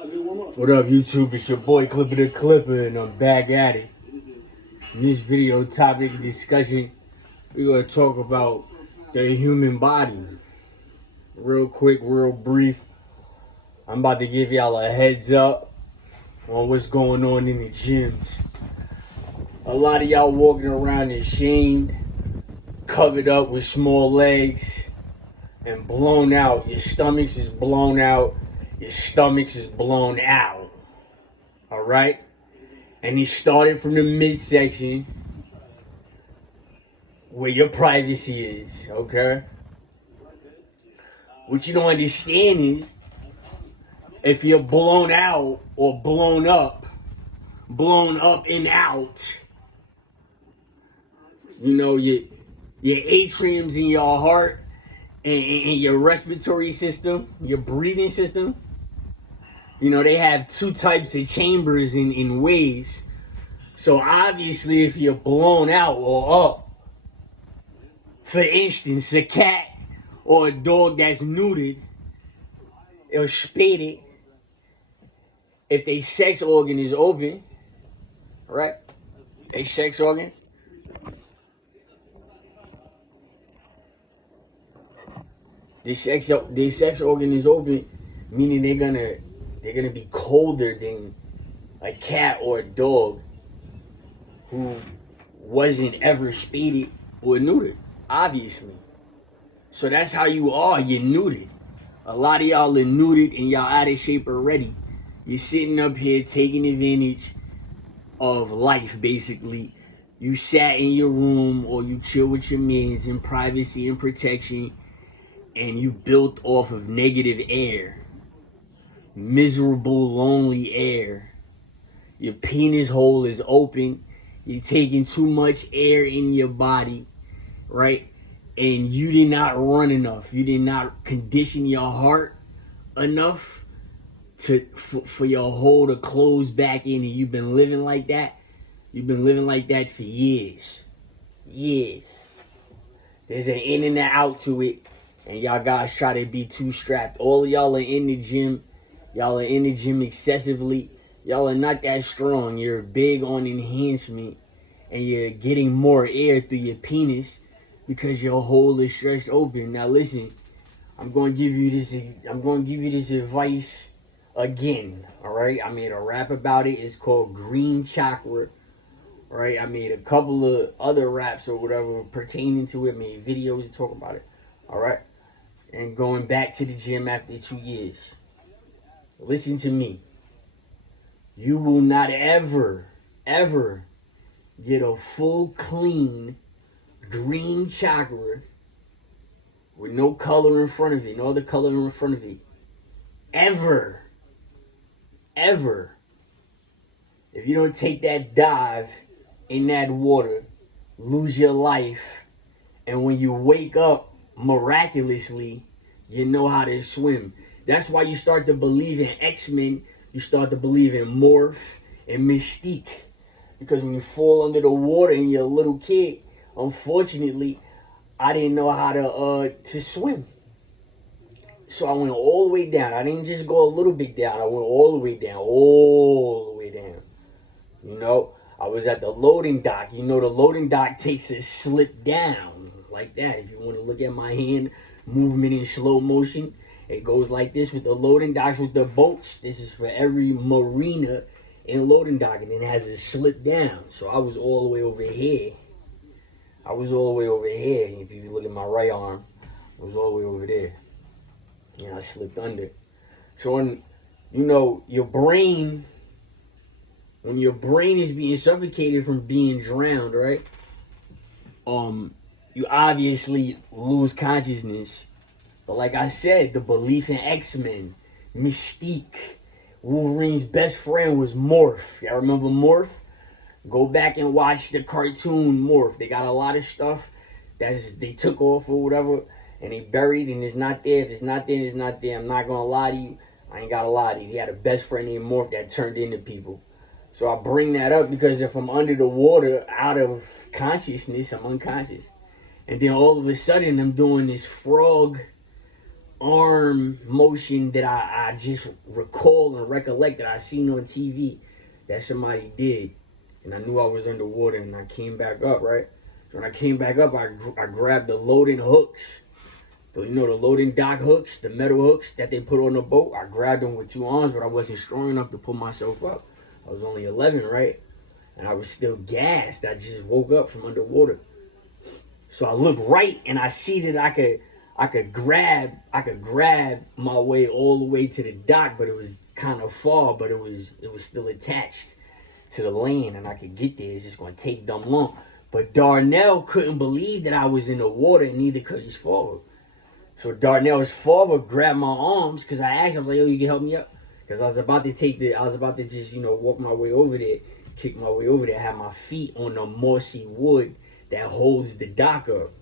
What up, YouTube? It's your boy Clipper the Clipper, and I'm back at it. In this video topic discussion, we're going to talk about the human body. Real quick, real brief. I'm about to give y'all a heads up on what's going on in the gyms. A lot of y'all walking around ashamed, covered up with small legs, and blown out. Your stomachs is blown out. Your stomachs is blown out. Alright? And he started from the midsection where your privacy is, okay? What you don't understand is if you're blown out or blown up and out, you know, your atriums in your heart and your respiratory system, your breathing system, you know, they have two types of chambers in ways. So obviously if you're blown out or up, for instance, a cat or a dog that's neutered or spaded, if their sex organ is open, right? Their sex organ. Their sex organ is open, meaning they're gonna be colder than a cat or a dog who wasn't ever spaded or neutered, obviously. So that's how you are. You're neutered. A lot of y'all are neutered and y'all out of shape already. You're sitting up here taking advantage of life, basically. You sat in your room or you chill with your mans in privacy and protection, and you built off of negative air. Miserable, lonely air. Your penis hole is open. You're taking too much air in your body, right? And you did not run enough. You did not condition your heart enough for your hole to close back in, and you've been living like that. You've been living like that for years. Years. There's an in and an out to it, and y'all guys try to be too strapped. All of y'all are in the gym. Y'all are in the gym excessively. Y'all are not that strong. You're big on enhancement, and you're getting more air through your penis because your hole is stretched open. Now listen, I'm going to give you this advice again, all right? I made a rap about it. It's called Green Chakra, all right? I made a couple of other raps or whatever pertaining to it. Made videos to talk about it, all right? And going back to the gym after 2 years. Listen to me. You will not ever get a full, clean, green chakra with no color in front of it, no other color in front of it. Ever. If you don't take that dive in that water, lose your life, and when you wake up miraculously, you know how to swim. That's why you start to believe in X-Men. You start to believe in Morph and Mystique. Because when you fall under the water and you're a little kid, unfortunately, I didn't know how to swim. So I went all the way down. I didn't just go a little bit down. I went all the way down. You know, I was at the loading dock. You know, the loading dock takes a slip down like that. If you want to look at my hand movement in slow motion, it goes like this with the loading docks with the boats. This is for every marina in loading dock, and it has a slip down. So I was all the way over here. If you look at my right arm, I was all the way over there. And I slipped under. So when, you know, when your brain is being suffocated from being drowned, right? You obviously lose consciousness. But like I said, the belief in X-Men, Mystique, Wolverine's best friend was Morph. Y'all remember Morph? Go back and watch the cartoon Morph. They got a lot of stuff they took off or whatever, and they buried, and it's not there. If it's not there, it's not there. I'm not gonna lie to you. I ain't gotta lie to you. He had a best friend named Morph that turned into people. So I bring that up because if I'm under the water, out of consciousness, I'm unconscious. And then all of a sudden, I'm doing this frog arm motion that I just recall and recollect that I seen on TV that somebody did, and I knew I was underwater, and I came back up, right? When I came back up, I grabbed the loading hooks. So, you know, the loading dock hooks, the metal hooks that they put on the boat. I grabbed them with 2 arms, but I wasn't strong enough to pull myself up. I was only 11, right? And I was still gassed. I just woke up from underwater. So I look right and I see that I could grab my way all the way to the dock, but it was kind of far, but it was still attached to the land, and I could get there. It's just gonna take them long. But Darnell couldn't believe that I was in the water, and neither could his father. So Darnell's father grabbed my arms because I asked him, I was like, yo, you can help me up? Because I was about to just, walk my way over there, kick my way over there, have my feet on the mossy wood that holds the dock up.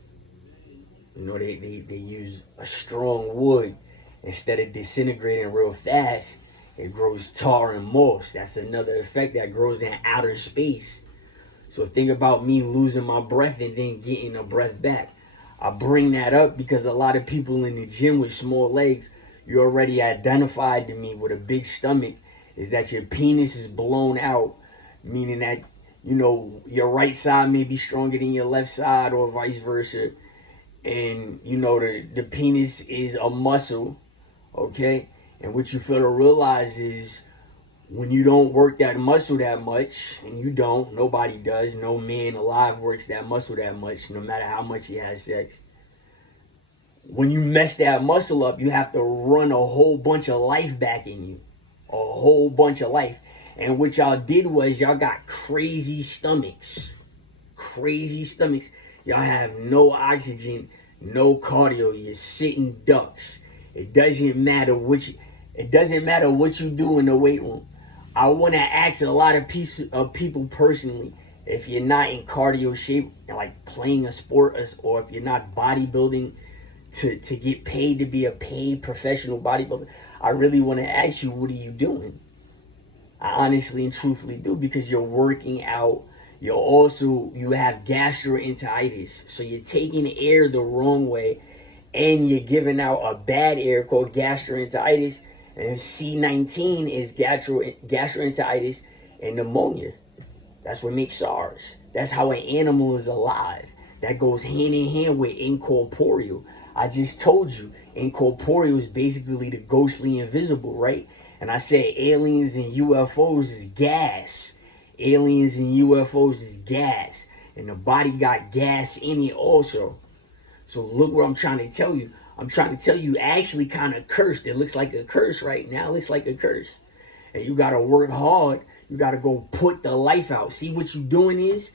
You know, they use a strong wood. Instead of disintegrating real fast, it grows tar and moss. That's another effect that grows in outer space. So think about me losing my breath and then getting a breath back. I bring that up because a lot of people in the gym with small legs, you already identified to me with a big stomach, is that your penis is blown out, meaning that, your right side may be stronger than your left side or vice versa. And, the penis is a muscle, okay? And what you fail to realize is when you don't work that muscle that much, and you don't, nobody does, no man alive works that muscle that much, no matter how much he has sex. When you mess that muscle up, you have to run a whole bunch of life back in you. A whole bunch of life. And what y'all did was y'all got crazy stomachs. Crazy stomachs. Y'all have no oxygen, no cardio. You're sitting ducks. It doesn't matter what you do in the weight room. I want to ask a lot of people personally, if you're not in cardio shape, like playing a sport, or if you're not bodybuilding to get paid to be a paid professional bodybuilder, I really want to ask you, what are you doing? I honestly and truthfully do, because you're working out. You have gastroenteritis, so you're taking air the wrong way, and you're giving out a bad air called gastroenteritis. And C19 is gastroenteritis and pneumonia. That's what makes SARS. That's how an animal is alive. That goes hand in hand with incorporeal. I just told you, incorporeal is basically the ghostly invisible, right? And I said aliens and UFOs is gas. Aliens and UFOs is gas. And the body got gas in it also. So look what I'm trying to tell you. I'm trying to tell you actually kind of cursed. It looks like a curse right now. It looks like a curse. And you got to work hard. You got to go put the life out. See, what you're doing is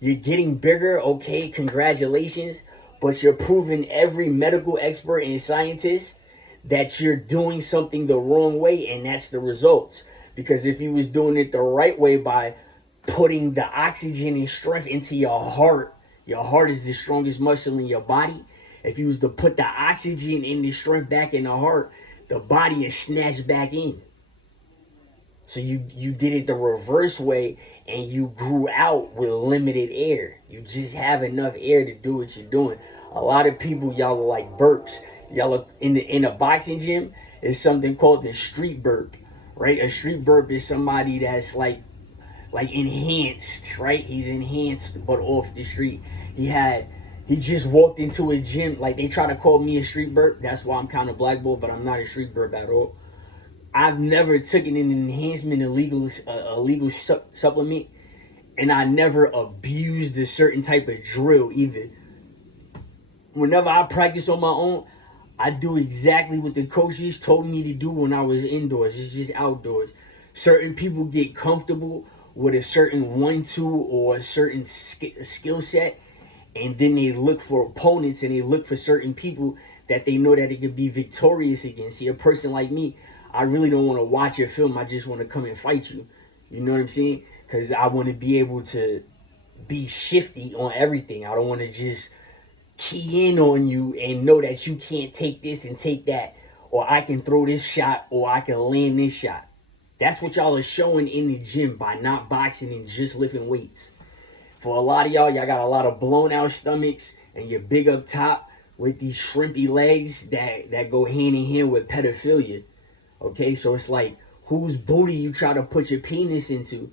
you're getting bigger. Okay, congratulations. But you're proving every medical expert and scientist that you're doing something the wrong way, and that's the results. Because if you was doing it the right way by putting the oxygen and strength into your heart is the strongest muscle in your body. If you was to put the oxygen and the strength back in the heart, the body is snatched back in. So you did it the reverse way, and you grew out with limited air. You just have enough air to do what you're doing. A lot of people, y'all are like burps. Y'all are in a boxing gym, is something called the street burp, right? A street burp is somebody that's like enhanced, right? He's enhanced but off the street. He just walked into a gym. Like, they try to call me a street burp. That's why I'm kind of blackballed, but I'm not a street burp at all. I've never taken an enhancement, illegal supplement, and I never abused a certain type of drill either. Whenever I practice on my own, I do exactly what the coaches told me to do when I was indoors. It's just outdoors. Certain people get comfortable with a certain 1-2 or a certain skill set, and then they look for opponents and they look for certain people that they know that it could be victorious against. See, a person like me, I really don't want to watch your film. I just want to come and fight you. You know what I'm saying? Because I want to be able to be shifty on everything. I don't want to just key in on you and know that you can't take this and take that, or I can throw this shot, or I can land this shot. That's what y'all are showing in the gym by not boxing and just lifting weights. For a lot of y'all got a lot of blown out stomachs and you're big up top, with these shrimpy legs that go hand in hand with pedophilia. Okay, so it's like, whose booty you try to put your penis into,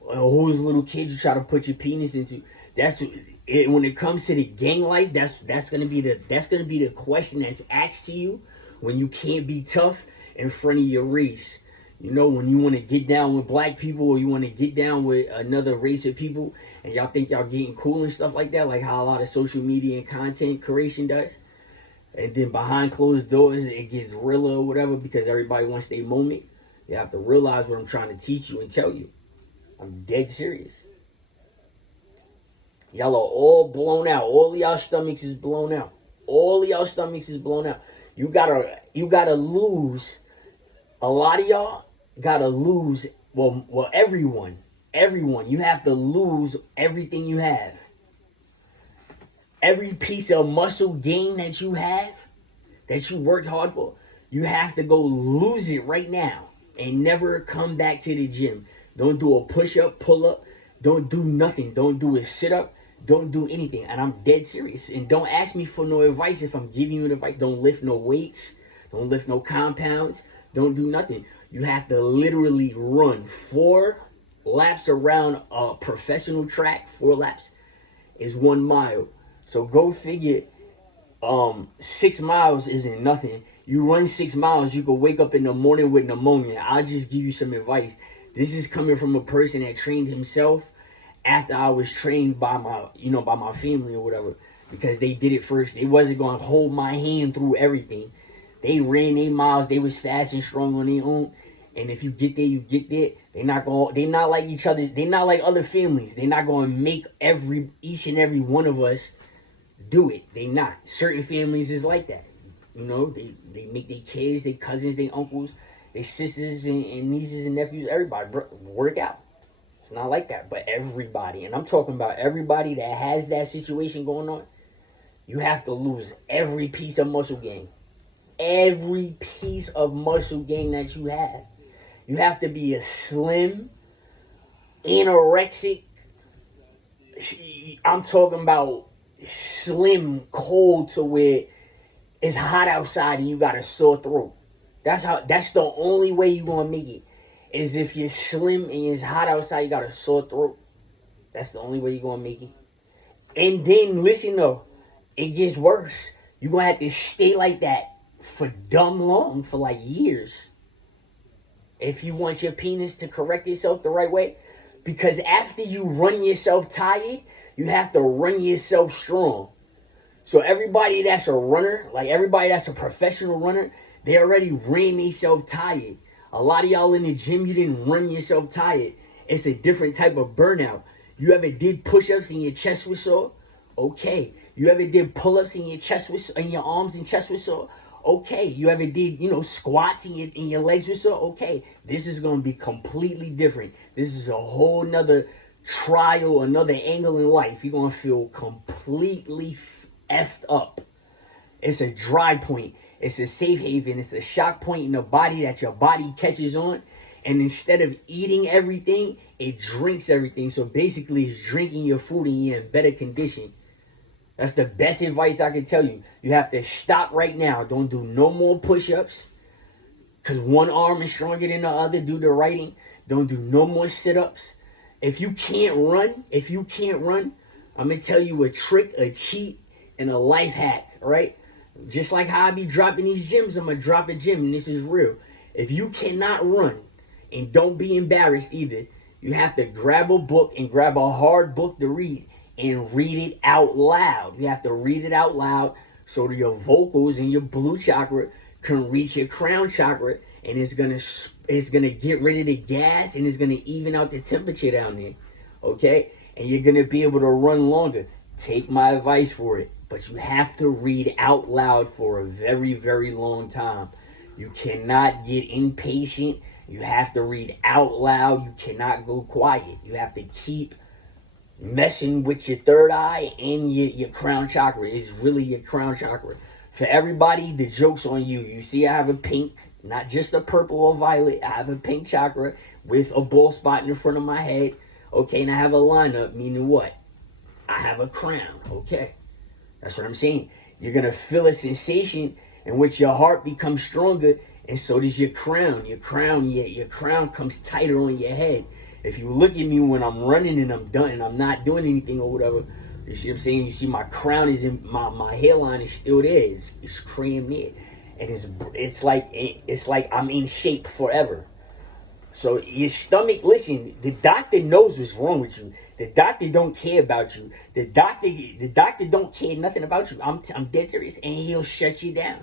or whose little kid you try to put your penis into. That's it. When it comes to the gang life, that's gonna be the question that's asked to you when you can't be tough in front of your race. You know, when you want to get down with black people, or you want to get down with another race of people, and y'all think y'all getting cool and stuff like that, like how a lot of social media and content creation does. And then behind closed doors, it gets realer or whatever, because everybody wants their moment. You have to realize what I'm trying to teach you and tell you. I'm dead serious. Y'all are all blown out. All of y'all stomachs is blown out. All of y'all stomachs is blown out. You gotta lose. A lot of y'all gotta lose. Well, everyone. You have to lose everything you have. Every piece of muscle gain that you have, that you worked hard for, you have to go lose it right now and never come back to the gym. Don't do a push-up, pull-up. Don't do nothing. Don't do a sit-up. Don't do anything. And I'm dead serious. And don't ask me for no advice if I'm giving you advice. Don't lift no weights. Don't lift no compounds. Don't do nothing. You have to literally run 4 laps around a professional track. 4 laps is 1 mile. So go figure, 6 miles isn't nothing. You run 6 miles, you could wake up in the morning with pneumonia. I'll just give you some advice. This is coming from a person that trained himself after I was trained by my family or whatever, because they did it first. They wasn't going to hold my hand through everything. They ran 8 miles. They was fast and strong on their own. And if you get there, you get there. They're not like each other. They're not like other families. They're not going to make each and every one of us do it. They not. Certain families is like that. You know, they make their kids, their cousins, their uncles, their sisters and nieces and nephews, everybody work out. It's not like that. But everybody, and I'm talking about everybody that has that situation going on, you have to lose every piece of muscle gain. Every piece of muscle gain that you have. You have to be a slim, anorexic, I'm talking about slim, cold, to where it's hot outside and you got a sore throat. That's the only way you're gonna make it, is if you're slim and it's hot outside, you got a sore throat. That's the only way you're gonna make it. And then listen though, it gets worse. You're gonna have to stay like that for dumb long, for like years, if you want your penis to correct itself the right way. Because after you run yourself tired, you have to run yourself strong. So everybody that's a runner, like everybody that's a professional runner, they already ran themselves tired. A lot of y'all in the gym, you didn't run yourself tired. It's a different type of burnout. You ever did push-ups and your chest was sore? Okay. You ever did pull-ups and your arms and chest was sore? Okay. You ever did, squats and your legs were sore? Okay. This is going to be completely different. This is a whole nother trial, another angle in life. You're going to feel completely effed up. It's a dry point. It's a safe haven. It's a shock point in the body that your body catches on. And instead of eating everything, it drinks everything. So basically, it's drinking your food and you're in better condition. That's the best advice I can tell you. You have to stop right now. Don't do no more push-ups, because one arm is stronger than the other due to writing. Don't do no more sit-ups. If you can't run, I'm going to tell you a trick, a cheat, and a life hack, right? Just like how I be dropping these gyms, I'm going to drop a gym, and this is real. If you cannot run, and don't be embarrassed either, you have to grab a book and grab a hard book to read and read it out loud. You have to read it out loud so that your vocals and your blue chakra can reach your crown chakra, and it's gonna get rid of the gas, and it's gonna even out the temperature down there. Okay? And you're gonna be able to run longer. Take my advice for it. But you have to read out loud for a very, very long time. You cannot get impatient. You have to read out loud. You cannot go quiet. You have to keep messing with your third eye and your crown chakra. It's really your crown chakra. For everybody, the joke's on you. You see, I have a pink, not just a purple or violet. I have a pink chakra with a bald spot in the front of my head. Okay, and I have a lineup, meaning what? I have a crown. Okay, that's what I'm saying. You're going to feel a sensation in which your heart becomes stronger, and so does your crown. Your crown comes tighter on your head. If you look at me when I'm running and I'm done and I'm not doing anything or whatever, you see what I'm saying? You see my crown is in my hairline is still there. It's crammed in, and it's like I'm in shape forever. So your stomach, listen, the doctor knows what's wrong with you. The doctor don't care about you. The doctor don't care nothing about you. I'm dead serious, and he'll shut you down.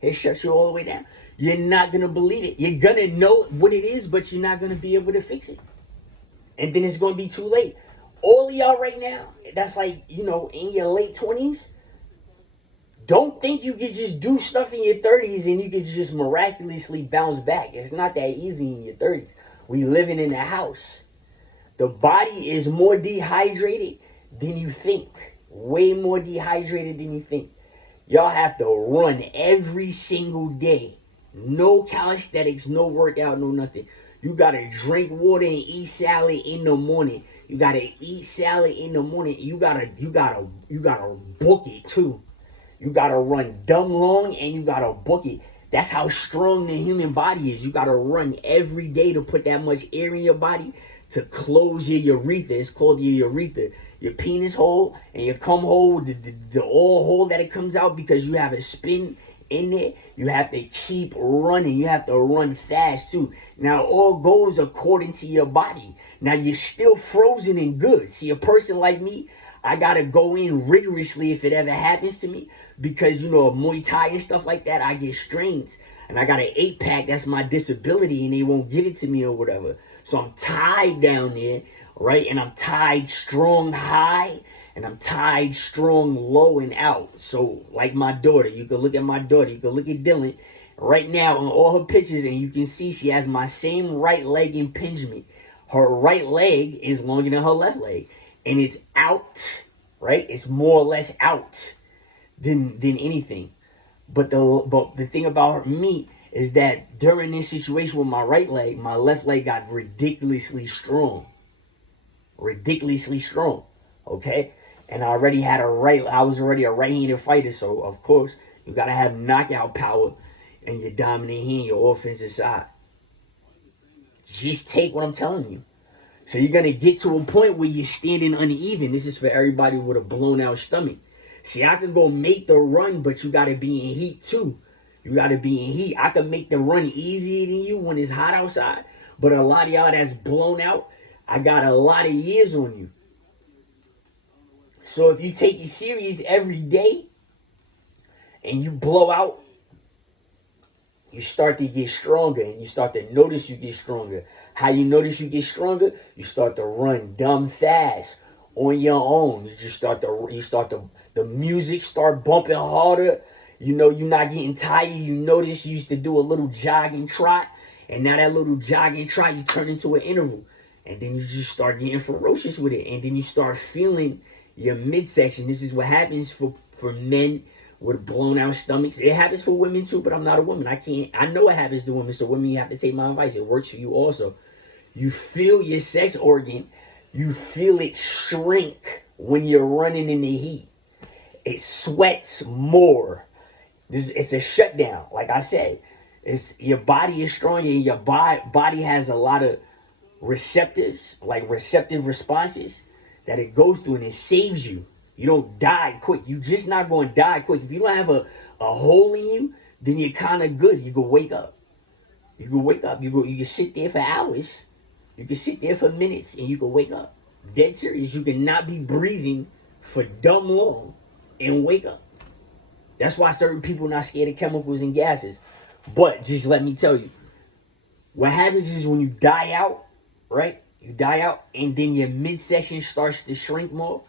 He'll shut you all the way down. You're not gonna believe it. You're gonna know what it is, but you're not gonna be able to fix it. And then it's gonna be too late. All of y'all right now, that's like, in your late 20s, don't think you could just do stuff in your 30s and you could just miraculously bounce back. It's not that easy in your 30s. We living in a house. The body is more dehydrated than you think. Way more dehydrated than you think. Y'all have to run every single day. No calisthenics, no workout, no nothing. You gotta drink water and eat salad in the morning. You gotta eat salad in the morning. You gotta book it too. You gotta run dumb long and you gotta book it. That's how strong the human body is. You gotta run every day to put that much air in your body to close your urethra. It's called your urethra. Your penis hole and your cum hole, the all hole that it comes out because you have a spin in there. You have to keep running. You have to run fast too. Now all goes according to your body. Now you're still frozen and good. See, a person like me, I gotta go in rigorously if it ever happens to me because Muay Thai and stuff like that, I get strains. And I got an 8-pack, that's my disability, and they won't give it to me or whatever. So I'm tied down there, right? And I'm tied strong high, and I'm tied strong low and out. So like my daughter, you can look at my daughter, you can look at Dylan right now on all her pictures, and you can see she has my same right leg impingement. Her right leg is longer than her left leg, and it's out, right? It's more or less out than anything. But the thing about me is that during this situation with my right leg, my left leg got ridiculously strong. Ridiculously strong. Okay? And I was already a right-handed fighter, so of course you gotta have knockout power in your dominant hand, your offensive side. Just take what I'm telling you. So you're gonna get to a point where you're standing uneven. This is for everybody with a blown out stomach. See, I can go make the run, but you gotta be in heat too. You gotta be in heat. I can make the run easier than you when it's hot outside, but a lot of y'all that's blown out, I got a lot of years on you. So if you take it serious every day and you blow out, you start to get stronger and you start to notice you get stronger. How you notice you get stronger? You start to run dumb fast on your own. The music start bumping harder. You're not getting tired. You notice you used to do a little jogging trot, and now that little jogging trot you turn into an interval. And then you just start getting ferocious with it. And then you start feeling your midsection. This is what happens for men with blown out stomachs. It happens for women too, but I'm not a woman. I know it happens to women, so women, you have to take my advice. It works for you also. You feel your sex organ, you feel it shrink when you're running in the heat. It sweats more. It's a shutdown. Like I said, your body is strong and your body has a lot of receptive responses that it goes through, and it saves you. You don't die quick. You're just not going to die quick. If you don't have a hole in you, then you're kind of good. You can wake up. You can sit there for hours. You can sit there for minutes and you can wake up. Dead serious. You cannot be breathing for dumb long and wake up. That's why certain people are not scared of chemicals and gases. But just let me tell you, what happens is when you die out, right? You die out and then your midsection starts to shrink more.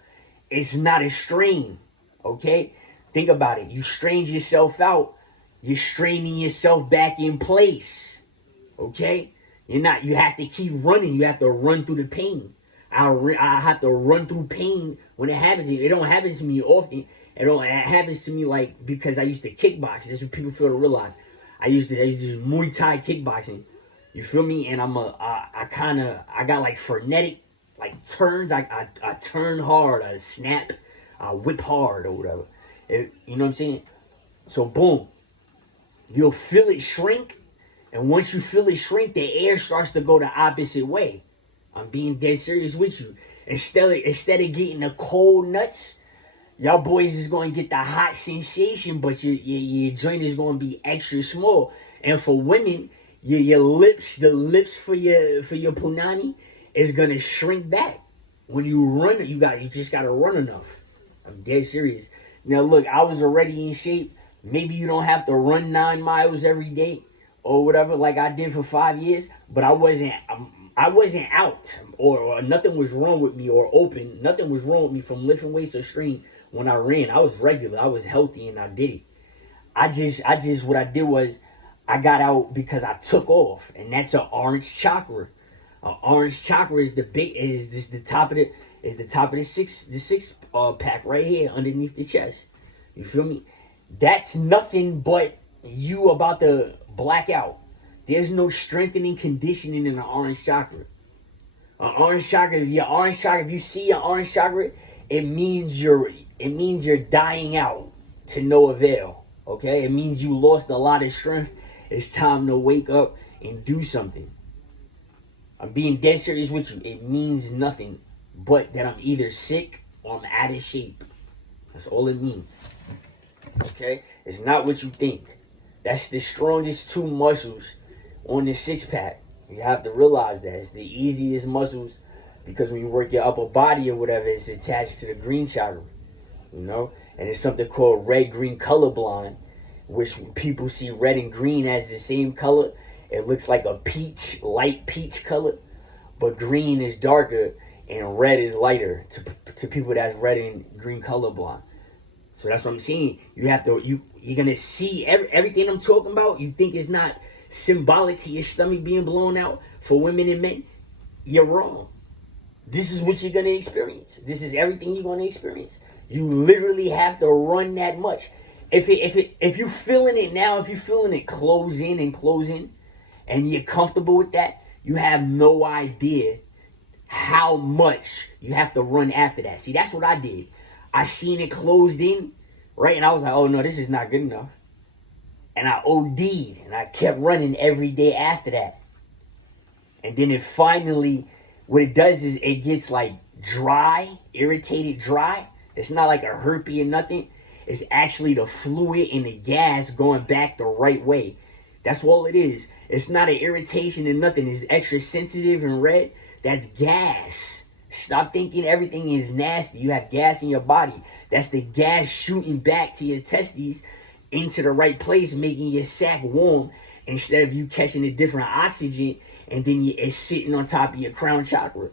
It's not a strain, okay? Think about it. You strain yourself out. You're straining yourself back in place, okay? You have to keep running. You have to run through the pain. I have to run through pain when it happens. It don't happen to me often. It happens to me like because I used to kickbox. That's what people fail to realize. I used to Muay Thai kickboxing. You feel me? And I got like frenetic like turns. I turn hard. I snap. I whip hard or whatever. You know what I'm saying? So boom, you'll feel it shrink, and once you feel it shrink, the air starts to go the opposite way. I'm being dead serious with you. Instead of getting the cold nuts, y'all boys is going to get the hot sensation, but your joint is going to be extra small. And for women, your lips, the lips for your punani is going to shrink back. When you run, you just got to run enough. I'm dead serious. Now look, I was already in shape. Maybe you don't have to run 9 miles every day or whatever like I did for 5 years, but I wasn't out, or nothing was wrong with me, or open. Nothing was wrong with me from lifting weights or strength when I ran. I was regular. I was healthy, and I did it. What I did was I got out because I took off, and that's an orange chakra. An orange chakra is the top of the six pack right here underneath the chest. You feel me? That's nothing but you about to black out. There's no strengthening conditioning in the orange chakra. An orange chakra, if you see an orange chakra, it means you're dying out to no avail. Okay? It means you lost a lot of strength. It's time to wake up and do something. I'm being dead serious with you. It means nothing but that I'm either sick or I'm out of shape. That's all it means. Okay? It's not what you think. That's the strongest 2 muscles on the 6-pack. You have to realize that. It's the easiest muscles because when you work your upper body or whatever, it's attached to the green chakra. You know? And it's something called red-green colorblind, which people see red and green as the same color. It looks like a light peach color, but green is darker and red is lighter to people that's red and green colorblind. So that's what I'm saying. You're gonna see everything I'm talking about. You think it's not symbolic to your stomach being blown out for women and men? You're wrong. This is what you're gonna experience. This is everything you're gonna experience. You literally have to run that much. If you're feeling it now, if you're feeling it close in, and you're comfortable with that, you have no idea how much you have to run after that. See, that's what I did. I seen it closed in, right? And I was like, oh no, this is not good enough. And I OD'd, and I kept running every day after that. And then it finally, what it does is it gets like dry, irritated dry. It's not like a herpes or nothing. It's actually the fluid and the gas going back the right way. That's all it is. It's not an irritation and nothing. It's extra sensitive and red. That's gas. Stop thinking everything is nasty. You have gas in your body. That's the gas shooting back to your testes into the right place, making your sac warm instead of you catching a different oxygen and then it's sitting on top of your crown chakra.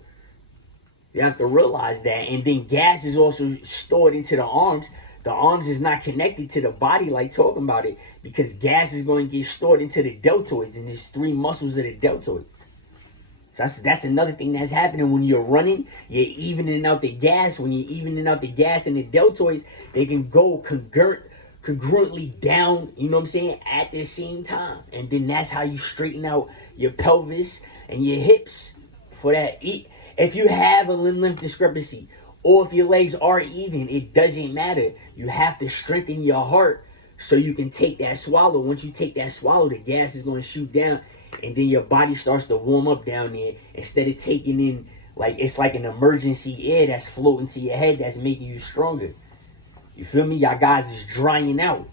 You have to realize that. And then gas is also stored into the arms. The arms is not connected to the body like talking about it because gas is going to get stored into the deltoids, and there's 3 muscles of the deltoids. So that's another thing that's happening when you're running. You're evening out the gas. When you're evening out the gas and the deltoids, they can go congruently down, you know what I'm saying, at the same time. And then that's how you straighten out your pelvis and your hips for that. If you have a limb length discrepancy or if your legs are even, it doesn't matter. You have to strengthen your heart so you can take that swallow. Once you take that swallow, the gas is going to shoot down. And then your body starts to warm up down there instead of taking in, like, it's like an emergency air that's floating to your head that's making you stronger. You feel me? Y'all guys is drying out.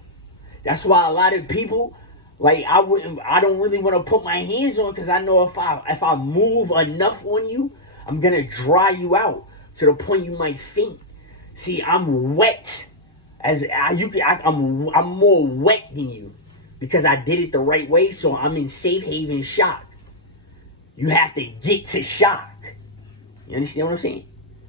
That's why a lot of people, like, I don't really want to put my hands on because I know if I move enough on you, I'm going to dry you out to the point you might faint. See, I'm wet. I'm more wet than you. Because I did it the right way, so I'm in safe haven shock. You have to get to shock. You understand what I'm saying?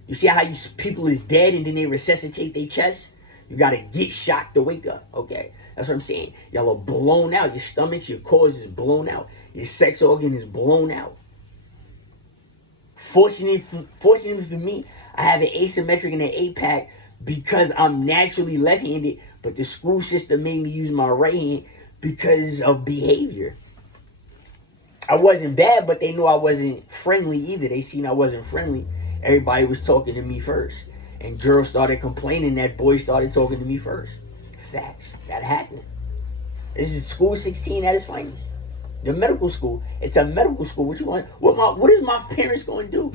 You see how people is dead and then they resuscitate their chest? You got to get shocked to wake up, okay? That's what I'm saying. Y'all are blown out. Your stomach, your cores is blown out. Your sex organ is blown out. Fortunately for me, I have an asymmetric and an 8-pack because I'm naturally left-handed, but the school system made me use my right hand because of behavior. I wasn't bad, but they knew I wasn't friendly either. They seen I wasn't friendly. Everybody was talking to me first. And girls started complaining that boys started talking to me first. Facts. That happened. This is school 16 at its finest. The medical school. It's a medical school. What you want? What is my parents going to do?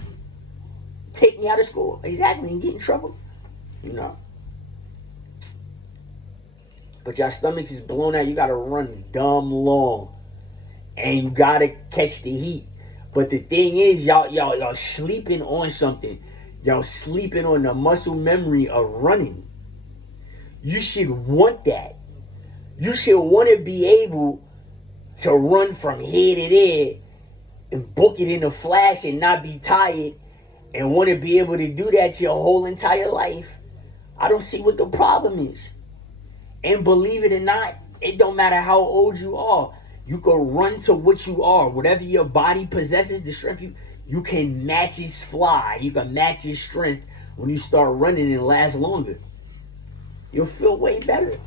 Take me out of school? Exactly, and get in trouble. You know. But your stomachs is blown out. You got to run dumb long. And you got to catch the heat. But the thing is, y'all sleeping on something. Y'all sleeping on the muscle memory of running. You should want that. You should want to be able to run from here to there and book it in a flash and not be tired and want to be able to do that your whole entire life. I don't see what the problem is. And believe it or not, it don't matter how old you are. You can run to what you are. Whatever your body possesses, the strength you can match its fly. You can match your strength when you start running and last longer. You'll feel way better.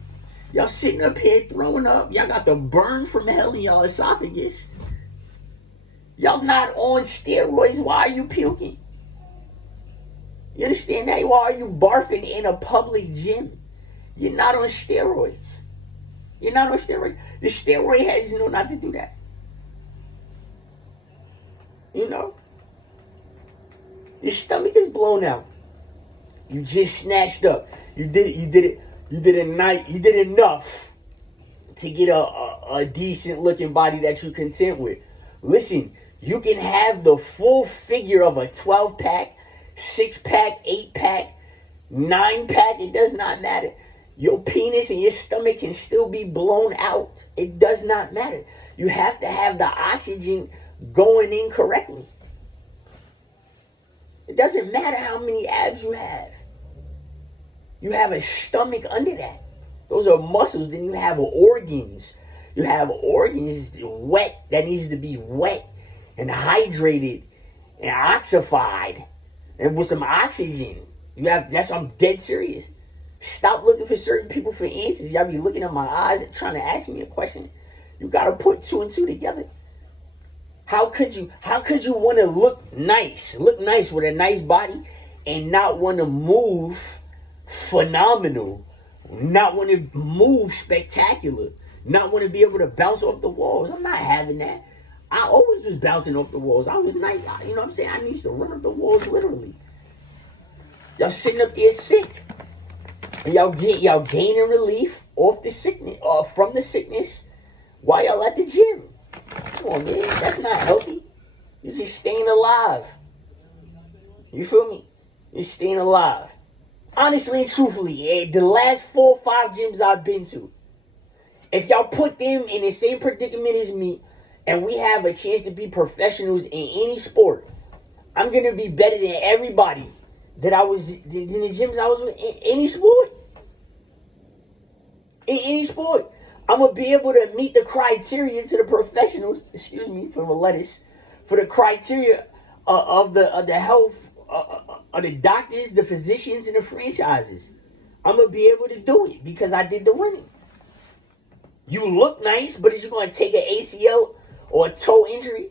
Y'all sitting up here throwing up. Y'all got the burn from hell in y'all esophagus. Y'all not on steroids. Why are you puking? You understand that? Why are you barfing in a public gym? You're not on steroids. You're not on steroids. The steroid heads know not to do that. You know? Your stomach is blown out. You just snatched up. You did enough to get a decent looking body that you're content with. Listen, you can have the full figure of a 12-pack, 6-pack, 8-pack, 9-pack. It does not matter. Your penis and your stomach can still be blown out. It does not matter. You have to have the oxygen going in correctly. It doesn't matter how many abs you have. You have a stomach under that. Those are muscles. Then you have organs. You have organs wet, that needs to be wet and hydrated and oxified and with some oxygen. That's I'm dead serious. Stop looking for certain people for answers. Y'all be looking at my eyes and trying to ask me a question. You gotta put two and two together. How could you want to look nice with a nice body and not want to move phenomenal, not want to move spectacular, not want to be able to bounce off the walls? I'm not having that. I always was bouncing off the walls. I was nice. You know what I'm saying? I used to run up the walls literally. Y'all sitting up there sick. And y'all gaining relief off the sickness, from the sickness while y'all at the gym. Come on, man. That's not healthy. You're just staying alive. You feel me? You're staying alive. Honestly and truthfully, the last 4 or 5 gyms I've been to, if y'all put them in the same predicament as me, and we have a chance to be professionals in any sport, I'm going to be better than everybody that I was in the gyms I was in any sport. In any sport. I'm going to be able to meet the criteria to the professionals, for the lettuce, for the criteria of the health, of the doctors, the physicians, and the franchises. I'm going to be able to do it because I did the running. You look nice, but is you going to take an ACL or a toe injury?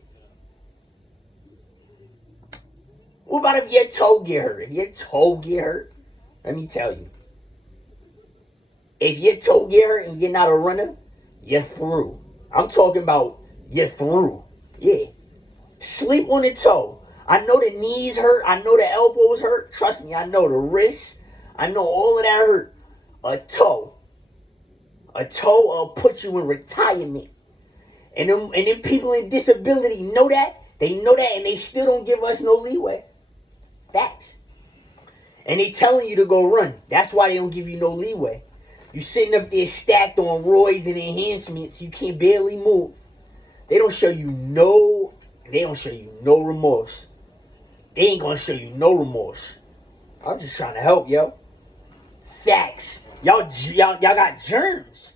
What about if your toe get hurt? If your toe get hurt, let me tell you. If your toe get hurt and you're not a runner, you're through. I'm talking about you're through. Yeah. Sleep on the toe. I know the knees hurt. I know the elbows hurt. Trust me, I know the wrists. I know all of that hurt. A toe will put you in retirement. And them people in disability know that. They know that, and they still don't give us no leeway. Facts. And they telling you to go run. That's why they don't give you no leeway. You sitting up there stacked on roids and enhancements. You can barely move. They don't show you no remorse. They ain't gonna show you no remorse. I'm just trying to help, yo. Facts. Y'all got germs.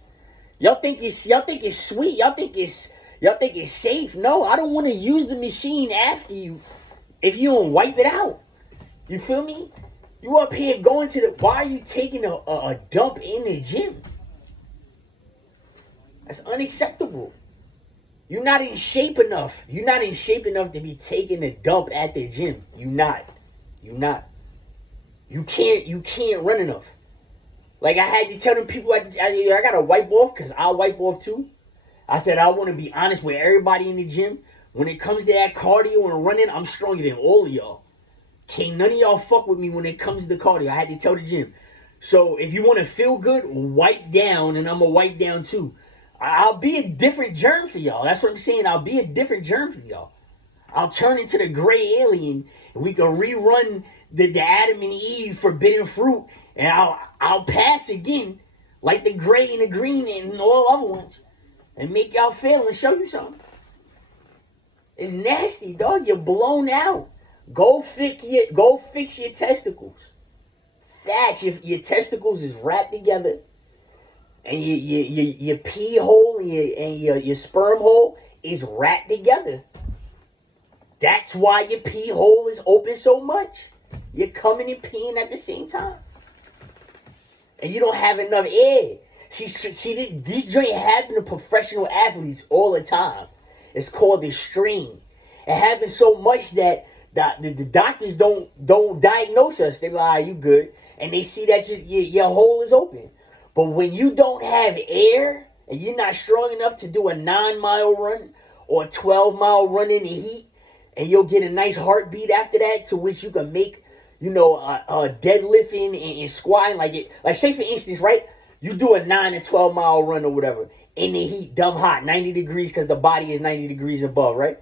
Y'all think it's sweet. Y'all think it's safe. No, I don't want to use the machine after you if you don't wipe it out. You feel me? You up here going to why are you taking a dump in the gym? That's unacceptable. You're not in shape enough. You're not in shape enough to be taking a dump at the gym. You're not. You can't run enough. Like I had to tell them people, I gotta wipe off because I'll wipe off too. I said I want to be honest with everybody in the gym. When it comes to that cardio and running, I'm stronger than all of y'all. Can't none of y'all fuck with me when it comes to the cardio. I had to tell the gym. So if you want to feel good, wipe down, and I'm gonna wipe down too. I'll be a different germ for y'all. That's what I'm saying. I'll be a different germ for y'all. I'll turn into the gray alien, and we can rerun the Adam and Eve forbidden fruit, and I'll pass again, like the gray and the green and all other ones, and make y'all fail and show you something. It's nasty, dog. You're blown out. Go fix your testicles. Facts. Your testicles is wrapped together, and your pee hole and your sperm hole is wrapped together. That's why your pee hole is open so much. You're coming and peeing at the same time, and you don't have enough air. See, these joints happen to professional athletes all the time. It's called the strain. It happens so much that the doctors don't diagnose us. They be like, you good. And they see that your hole is open. But when you don't have air and you're not strong enough to do a 9-mile run or a 12-mile run in the heat, and you'll get a nice heartbeat after that to which you can make, deadlifting and squatting. Like say for instance, right? You do a 9 or 12-mile run or whatever in the heat, dumb hot, 90 degrees because the body is 90 degrees above, right?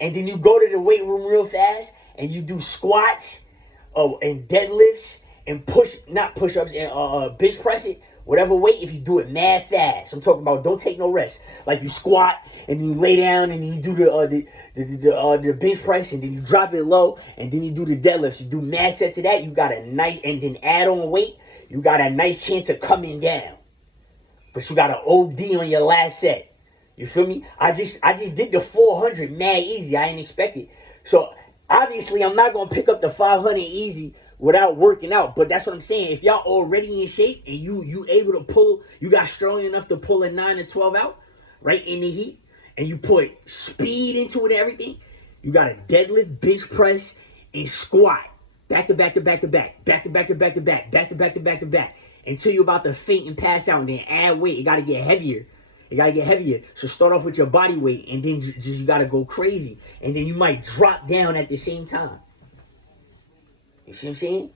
And then you go to the weight room real fast and you do squats and deadlifts and not push-ups and bench press it, whatever weight, if you do it mad fast. I'm talking about don't take no rest. Like you squat and then you lay down and then you do the bench press and then you drop it low and then you do the deadlifts. You do mad sets of that, you got a nice, and then add on weight, you got a nice chance of coming down. But you got an OD on your last set. You feel me? I just did the 400 mad easy. I ain't expect it. So obviously I'm not gonna pick up the 500 easy without working out. But that's what I'm saying. If y'all already in shape and you able to pull, you got strong enough to pull a 9 or 12 out, right in the heat, and you put speed into it and everything, you got a deadlift, bench press, and squat. Back to back to back to back. Back to back to back to back. Back to back to back to back. Until you're about to faint and pass out, and then add weight. It gotta get heavier. It gotta get heavier. So start off with your body weight, and then you gotta go crazy. And then you might drop down at the same time. You see what I'm saying?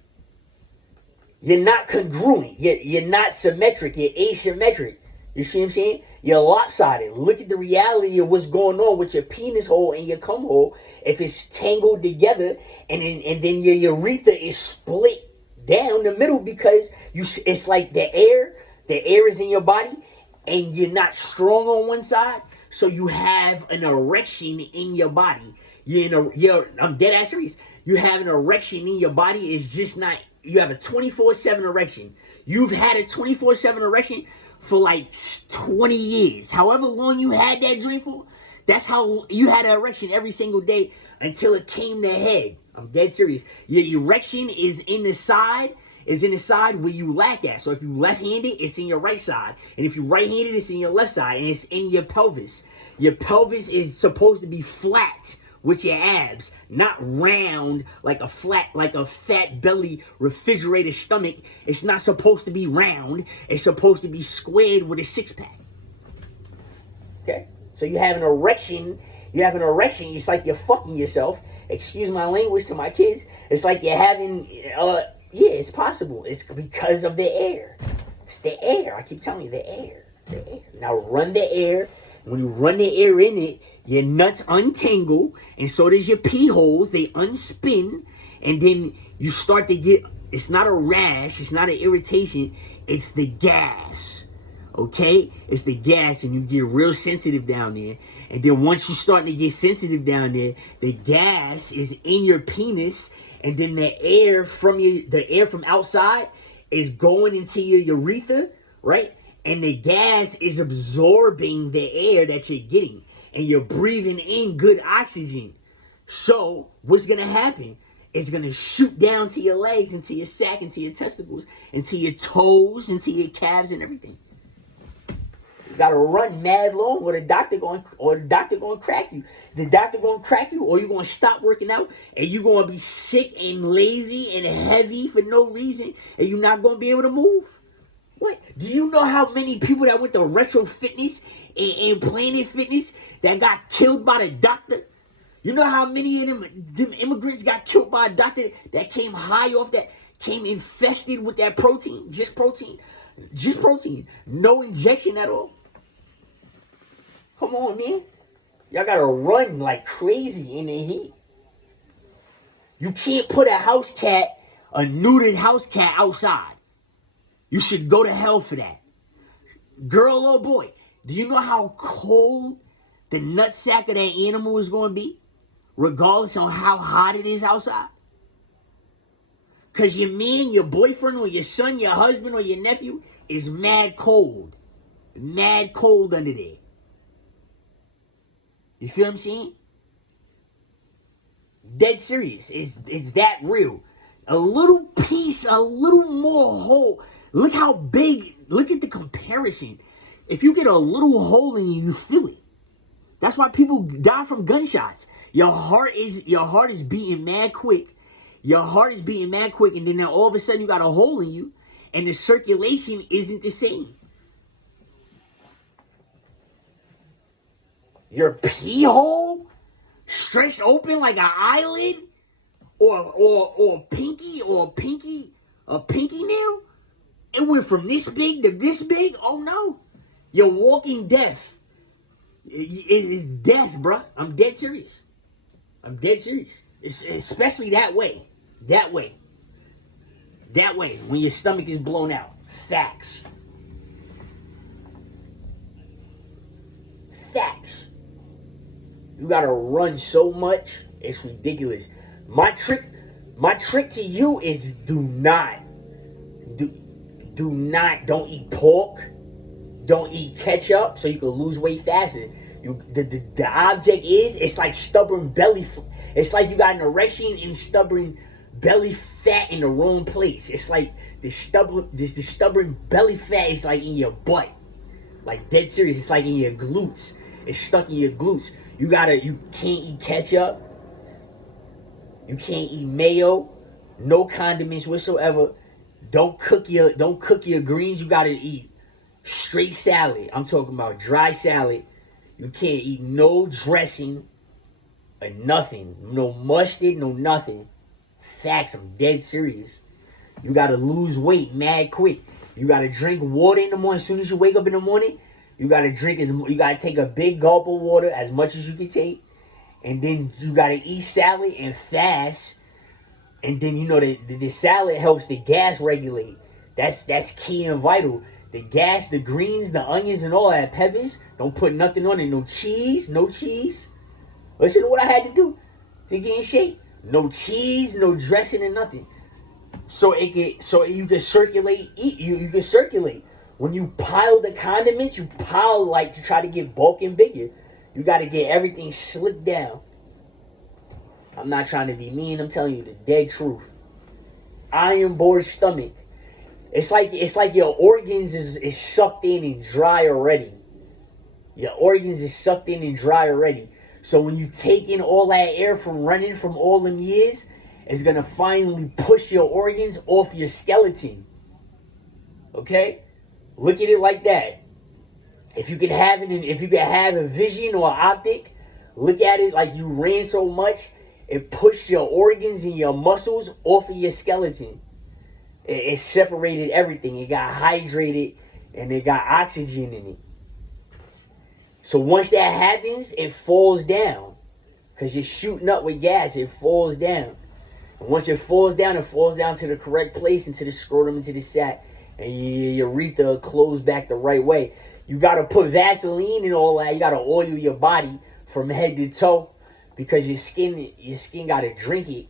You're not congruent. You're not symmetric. You're asymmetric. You see what I'm saying? You're lopsided. Look at the reality of what's going on with your penis hole and your cum hole. If it's tangled together, and then your urethra is split down the middle because it's like the air is in your body, and you're not strong on one side, so you have an erection in your body. I'm dead ass serious. You have an erection in your body. It's just not. You have a 24/7 erection. You've had a 24/7 erection for like 20 years. However long you had that joint for, that's how you had an erection every single day until it came to head. I'm dead serious. Your erection is in the side where you lack at. So if you left-handed, it's in your right side. And if you right-handed, it's in your left side. And it's in your pelvis. Your pelvis is supposed to be flat with your abs, not round like a fat belly refrigerator stomach. It's not supposed to be round. It's supposed to be squared with a six-pack. Okay? So you have an erection. It's like you're fucking yourself. Excuse my language to my kids. It's like you're having, yeah, it's possible. It's because of the air. It's the air. I keep telling you, the air. The air. Now run the air. When you run the air in it, your nuts untangle, and so does your pee holes. They unspin, and then you start to get, it's not a rash, it's not an irritation, it's the gas. Okay? It's the gas, and you get real sensitive down there. And then once you're starting to get sensitive down there, the gas is in your penis, and then the air from outside is going into your urethra, right? And the gas is absorbing the air that you're getting, and you're breathing in good oxygen. So what's gonna happen? It's gonna shoot down to your legs, into your sack, into your testicles, into your toes, into your calves, and everything. You gotta run mad long, or the doctor gonna crack you. The doctor gonna crack you, or you gonna stop working out, and you gonna be sick and lazy and heavy for no reason, and you're not gonna be able to move. What? Do you know how many people that went to Retro Fitness and Planet Fitness that got killed by the doctor? You know how many of them immigrants got killed by a doctor that came high off that, came infested with that protein, just protein, no injection at all. Come on, man. Y'all gotta run like crazy in the heat. You can't put a house cat, a neutered house cat outside. You should go to hell for that. Girl or boy, do you know how cold the nutsack of that animal is going to be? Regardless on how hot it is outside? Because your man, your boyfriend, or your son, your husband, or your nephew is mad cold. Mad cold under there. You feel what I'm saying? Dead serious. It's that real. A little piece, a little more hole. Look how big, look at the comparison. If you get a little hole in you, you feel it. That's why people die from gunshots. Your heart is beating mad quick. Your heart is beating mad quick, and then all of a sudden you got a hole in you, and the circulation isn't the same. Your pee hole stretched open like an eyelid, or a pinky nail. It went from this big to this big. Oh no, you're walking death. It is death, bruh. I'm dead serious. I'm dead serious. It's especially that way. That way. When your stomach is blown out. Facts. You gotta run so much, it's ridiculous. My trick to you is don't eat pork, don't eat ketchup, so you can lose weight faster. The object is, it's like stubborn belly. It's like you got an erection and stubborn belly fat in the wrong place. It's like the stubborn belly fat is like in your butt, like dead serious. It's like in your glutes. It's stuck in your glutes. You can't eat ketchup. You can't eat mayo. No condiments whatsoever. Don't cook your greens. You gotta eat straight salad. I'm talking about dry salad. You can't eat no dressing or nothing. No mustard, no nothing. Facts, I'm dead serious. You gotta lose weight mad quick. You gotta drink water in the morning. As soon as you wake up in the morning, you gotta take a big gulp of water, as much as you can take. And then you gotta eat salad and fast. And then the salad helps the gas regulate. That's key and vital. The gas, the greens, the onions, and all that, peppers, don't put nothing on it. No cheese. Listen to what I had to do to get in shape. No cheese, no dressing, and nothing. So you can circulate. You can circulate. When you pile the condiments, you pile like to try to get bulk and bigger. You got to get everything slicked down. I'm not trying to be mean. I'm telling you the dead truth. Iron bored stomach. It's like your organs is sucked in and dry already. Your organs is sucked in and dry already. So when you take in all that air from running from all them years, it's going to finally push your organs off your skeleton. Okay? Look at it like that. If you can have a vision or optic, look at it like you ran so much, it pushed your organs and your muscles off of your skeleton. It separated everything. It got hydrated and it got oxygen in it. So once that happens, it falls down. Because you're shooting up with gas, it falls down. And once it falls down to the correct place, into the scrotum, into the sac, and your urethra closed back the right way. You got to put Vaseline and all that. You got to oil your body from head to toe, because your skin got to drink it.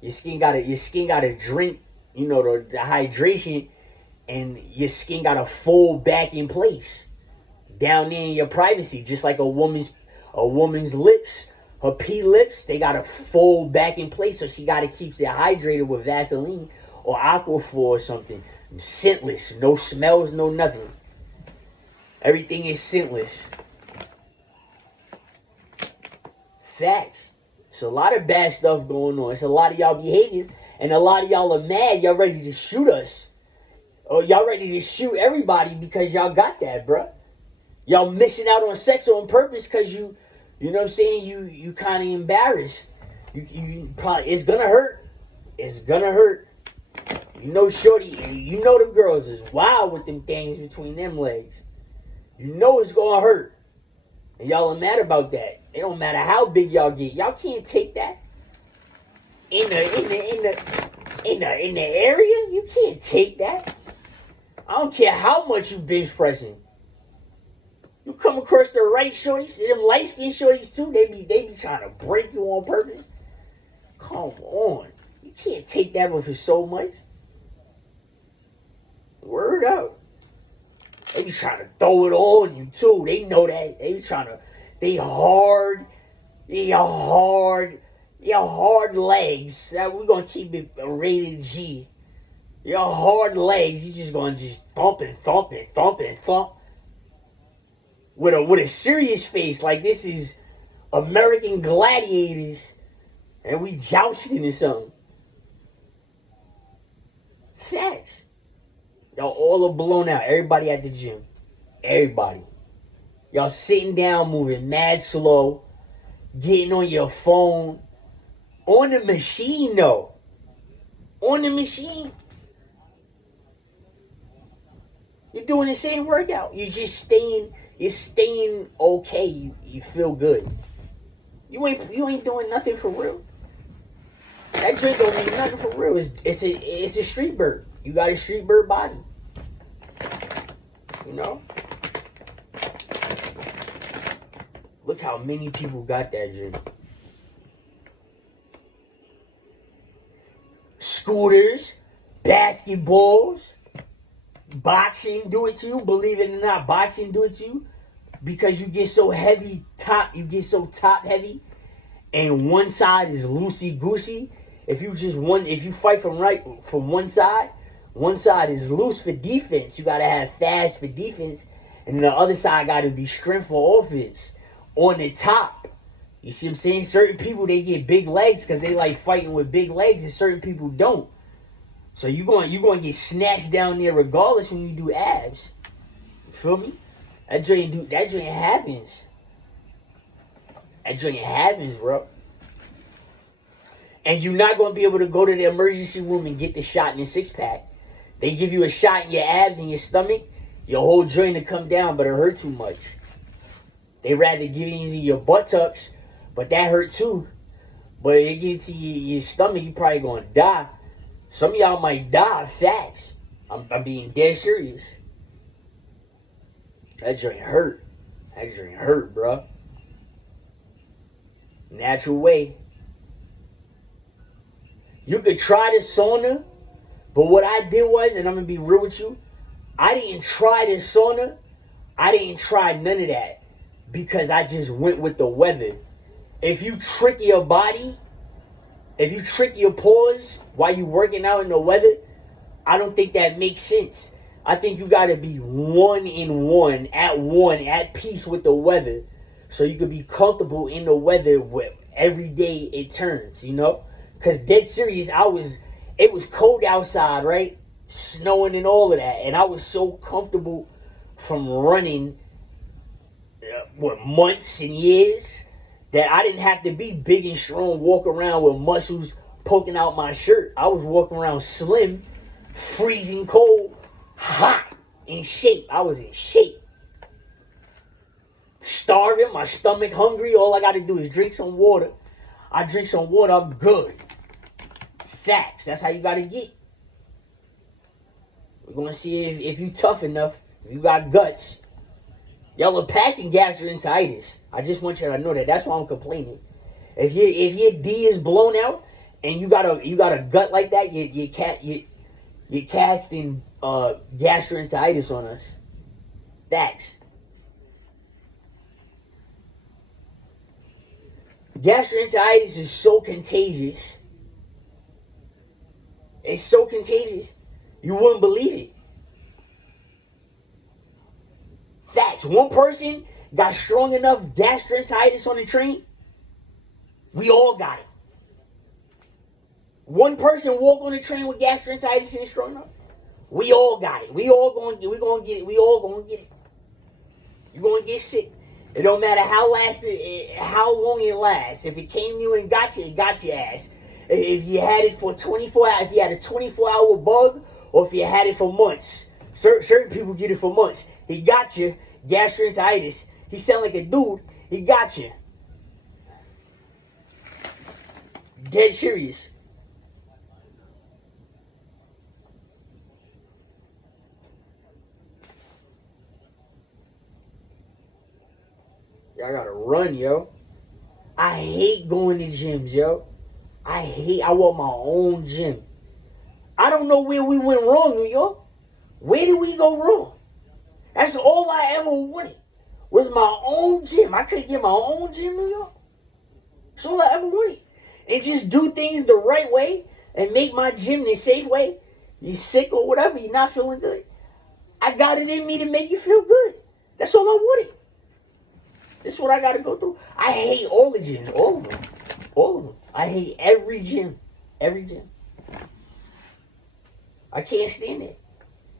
Your skin got to drink, the hydration, and your skin got to fold back in place down there in your privacy, just like a woman's lips. Her pea lips, they got to fold back in place, so she got to keep it hydrated with Vaseline or Aquaphor or something. Scentless, no smells, no nothing. Everything is sinless. Facts. It's a lot of bad stuff going on. It's a lot of y'all behaviors, and a lot of y'all are mad. Y'all ready to shoot us. Or y'all ready to shoot everybody because y'all got that, bruh. Y'all missing out on sex on purpose because you know what I'm saying? You kind of embarrassed. You probably, it's gonna hurt. It's gonna hurt. You know, shorty, you know them girls is wild with them things between them legs. You know it's gonna hurt. And y'all are mad about that. It don't matter how big y'all get. Y'all can't take that. In the area, you can't take that. I don't care how much you bench pressing. You come across the right shorties, them light skinned shorties too, they be trying to break you on purpose. Come on. You can't take that one for so much. Word up. They be trying to throw it on you too. They know that. They be trying to, they hard legs. We're gonna keep it rated G. Your hard legs, you just gonna just thump and thump and thump and thump. With a serious face, like this is American Gladiators and we jousting or something. Facts. Y'all all are blown out. Everybody at the gym. Everybody. Y'all sitting down, moving mad slow, getting on your phone. On the machine though. On the machine. You're doing the same workout. You're staying okay. You feel good. You ain't doing nothing for real. That drink don't mean nothing for real. It's a street bird. You got a street bird body. You know? Look how many people got that drink. Scooters, basketballs, boxing do it to you. Believe it or not, boxing do it to you. Because you get so heavy you get so top heavy, and one side is loosey goosey. If you fight from one side is loose for defense. You gotta have fast for defense, and the other side gotta be strength for offense. On the top, you see what I'm saying? Certain people they get big legs because they like fighting with big legs, and certain people don't. So you going to get snatched down there regardless when you do abs. You feel me? That joint happens. That joint happens, bro. And you're not going to be able to go to the emergency room and get the shot in the six-pack. They give you a shot in your abs and your stomach, your whole joint to come down, but it hurt too much. They rather give it to your buttocks, but that hurt too. But if it gets to your stomach, you probably going to die. Some of y'all might die of facts. I'm being dead serious. That joint hurt. That joint hurt, bro. Natural way. You could try the sauna, but what I did was, and I'm going to be real with you, I didn't try the sauna. I didn't try none of that because I just went with the weather. If you trick your body, if you trick your pores while you're working out in the weather, I don't think that makes sense. I think you got to be one at peace with the weather so you could be comfortable in the weather with every day it turns, you know? Because dead serious, it was cold outside, right? Snowing and all of that. And I was so comfortable from running months and years that I didn't have to be big and strong, walk around with muscles poking out my shirt. I was walking around slim, freezing cold, hot, in shape. I was in shape. Starving, my stomach hungry. All I got to do is drink some water. I drink some water, I'm good. Facts. That's how you got to get. We're going to see if you tough enough, if you got guts. Y'all are passing gastroenteritis. I just want you to know that. That's why I'm complaining. If your D is blown out and you got a gut like that, you're casting gastroenteritis on us. Facts. Gastroenteritis is so contagious. It's so contagious. You wouldn't believe it. Facts. Facts. One person got strong enough gastroenteritis on the train. We all got it. One person walk on the train with gastroenteritis and strong enough. We all got it. We all gonna get it. We all gonna get it. You're gonna get sick. It don't matter how long it lasts. If it came to you and got you, it got your ass. If you had it for 24 hours, if you had a 24-hour bug, or if you had it for months. Certain people get it for months. He got you, gastroenteritis. He sound like a dude. He got you. Dead serious. I gotta run, yo. I hate going to gyms, yo. I want my own gym. I don't know where we went wrong, New York. Where did we go wrong? That's all I ever wanted. Was my own gym. I could get my own gym, New York. That's all I ever wanted. And just do things the right way and make my gym the safe way. You sick or whatever, you're not feeling good. I got it in me to make you feel good. That's all I wanted. This is what I got to go through. I hate all the gyms. All of them. All of them. I hate every gym. Every gym. I can't stand it.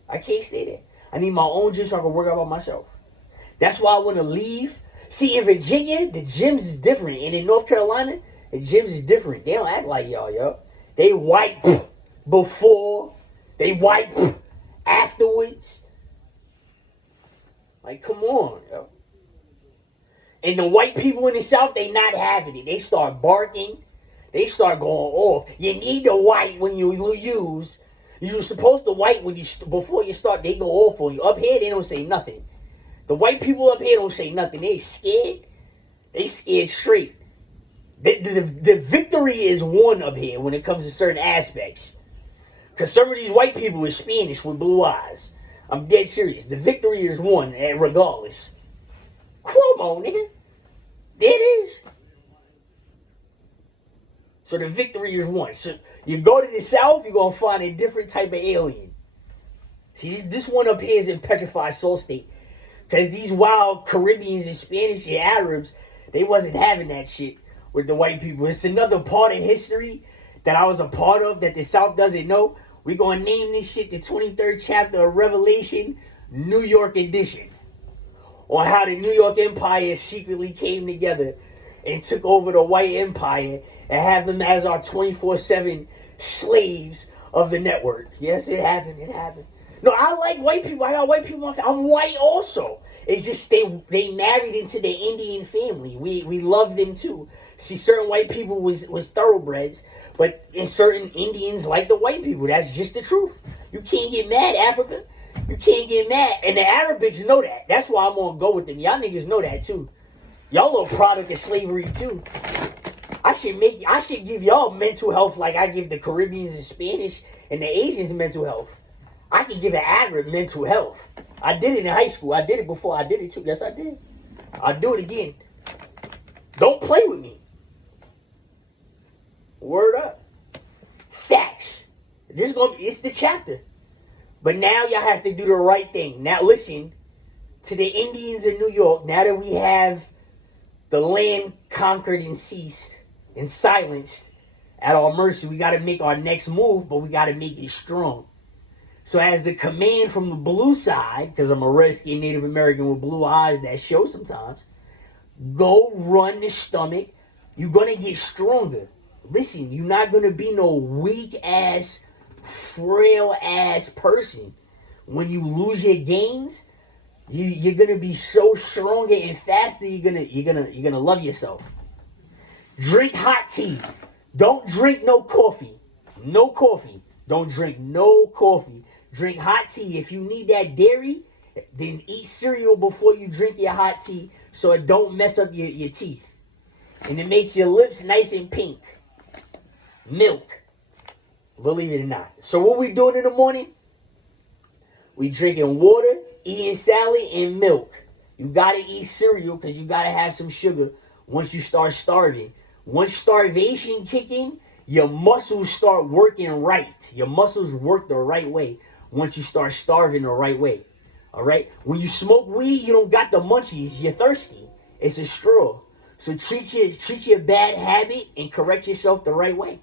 I can't stay there. I need my own gym so I can work out by myself. That's why I want to leave. See, in Virginia, the gyms is different. And in North Carolina, the gyms is different. They don't act like y'all, yo. They wipe before. They wipe afterwards. Like, come on, yo. And the white people in the South, they not having it. They start barking. They start going off. You need to wipe when you use. You're supposed to wipe when before you start. They go off on you. Up here, they don't say nothing. The white people up here don't say nothing. They scared. They scared straight. The victory is won up here when it comes to certain aspects. Because some of these white people are Spanish with blue eyes. I'm dead serious. The victory is won regardless. Cuomo, nigga. There it is. So the victory is won. So you go to the South, you're going to find a different type of alien. See, this one up here is in Petrified Soul State. Because these wild Caribbeans and Spanish and Arabs, they wasn't having that shit with the white people. It's another part of history that I was a part of that the South doesn't know. We're going to name this shit the 23rd chapter of Revelation, New York edition. On how the New York Empire secretly came together and took over the white empire and have them as our 24/7 slaves of the network. Yes, it happened. It happened. No, I like white people. I got white people. I'm white also. It's just they married into the Indian family. We love them too. See, certain white people was thoroughbreds, but in certain Indians like the white people. That's just the truth. You can't get mad, Africa. You can't get mad. And the Arabics know that. That's why I'm going to go with them. Y'all niggas know that too. Y'all a product of slavery too. I should give y'all mental health like I give the Caribbeans and Spanish and the Asians mental health. I can give an Arab mental health. I did it in high school. I did it before. I did it too. Yes, I did. I'll do it again. Don't play with me. Word up. Facts. It's the chapter. But now y'all have to do the right thing. Now listen to the Indians in New York. Now that we have the land conquered and seized and silenced at our mercy, we got to make our next move, but we got to make it strong. So as the command from the blue side, because I'm a red-skinned Native American with blue eyes that show sometimes, go run the stomach. You're going to get stronger. Listen, you're not going to be no weak-ass, frail-ass person. When you lose your gains, you're going to be so stronger and faster, you're gonna love yourself. Drink hot tea. Don't drink no coffee. No coffee. Don't drink no coffee. Drink hot tea. If you need that dairy, then eat cereal before you drink your hot tea so it don't mess up your teeth. And it makes your lips nice and pink. Milk. Believe it or not. So what we doing in the morning? We drinking water, eating salad, and milk. You got to eat cereal because you got to have some sugar once you start starving. Once starvation kick in, your muscles start working right. Your muscles work the right way once you start starving the right way. All right. When you smoke weed, you don't got the munchies. You're thirsty. It's a straw. So treat your bad habit and correct yourself the right way.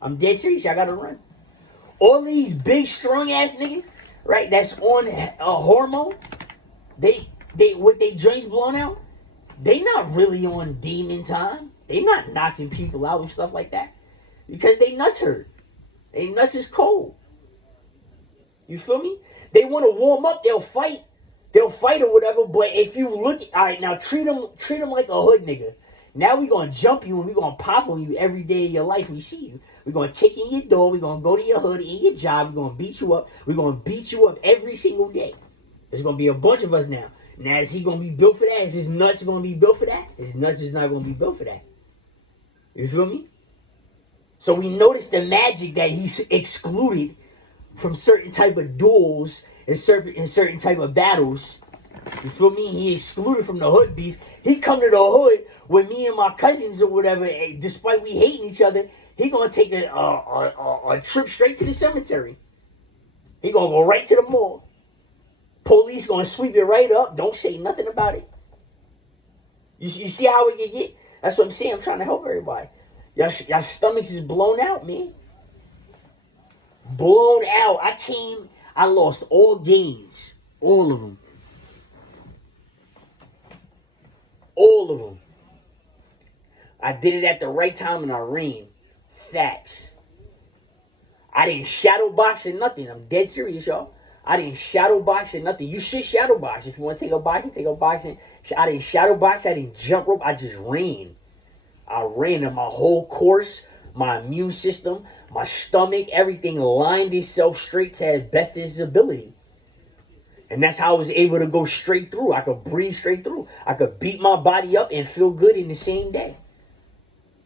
I'm dead serious. I gotta run. All these big strong ass niggas, right? That's on a hormone. They with their joints blown out. They not really on demon time. They not knocking people out and stuff like that because they nuts hurt. They nuts is cold. You feel me? They want to warm up. They'll fight. They'll fight or whatever. But if you look, all right, now treat them like a hood nigga. Now we gonna jump you and we gonna pop on you every day of your life. We see you. We're gonna kick in your door. We're gonna go to your hood, in your job. We're gonna beat you up. We're gonna beat you up every single day. There's gonna be a bunch of us now. Now is he gonna be built for that? Is his nuts gonna be built for that? His nuts is not gonna be built for that. You feel me? So we notice the magic that he's excluded from certain type of duels and certain type of battles. You feel me? He excluded from the hood beef. He come to the hood with me and my cousins or whatever. Despite we hating each other, he gonna take a trip straight to the cemetery. He gonna go right to the mall. Police gonna sweep it right up. Don't say nothing about it. You see how it can get? That's what I'm saying. I'm trying to help everybody. Y'all stomachs is blown out, man. Blown out. I lost all gains. All of them. All of them. I did it at the right time and I ran. Facts. I didn't shadow box or nothing. I'm dead serious, y'all. I didn't shadow box or nothing. You should shadow box. If you want to take a boxing, take a boxing. I didn't shadow box. I didn't jump rope. I just ran. I ran in my whole course, my immune system, my stomach, everything lined itself straight to as best as its ability. And that's how I was able to go straight through. I could breathe straight through. I could beat my body up and feel good in the same day.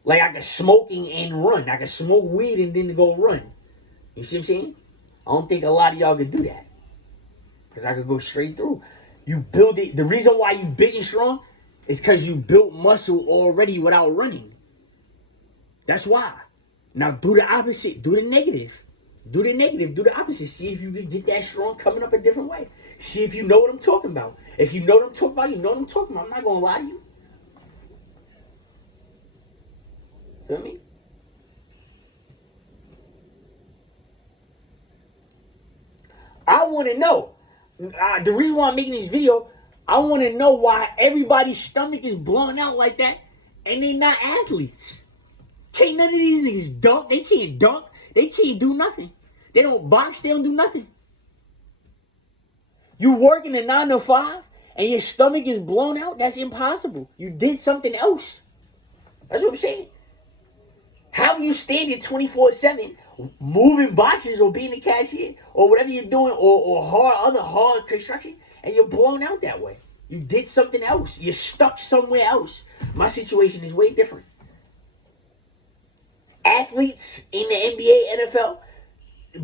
Like I could smoke and run. I could smoke weed and then go run. You see what I'm saying? I don't think a lot of y'all could do that. Because I could go straight through. You build it. The reason why you big and strong is because you built muscle already without running. That's why. Now do the opposite. Do the negative. Do the negative. Do the opposite. See if you can get that strong coming up a different way. See if you know what I'm talking about. If you know what I'm talking about, you know what I'm talking about. I'm not going to lie to you. Feel me? I want to know. The reason why I'm making this video, I want to know why everybody's stomach is blown out like that and they not athletes. Can't none of these niggas dunk. They can't dunk. They can't do nothing. They don't box. They don't do nothing. You working a 9 to 5 and your stomach is blown out? That's impossible. You did something else. That's what I'm saying. How you standing 24/7 moving boxes or being a cashier or whatever you're doing or other hard construction and you're blown out that way? You did something else. You're stuck somewhere else. My situation is way different. Athletes in the NBA, NFL,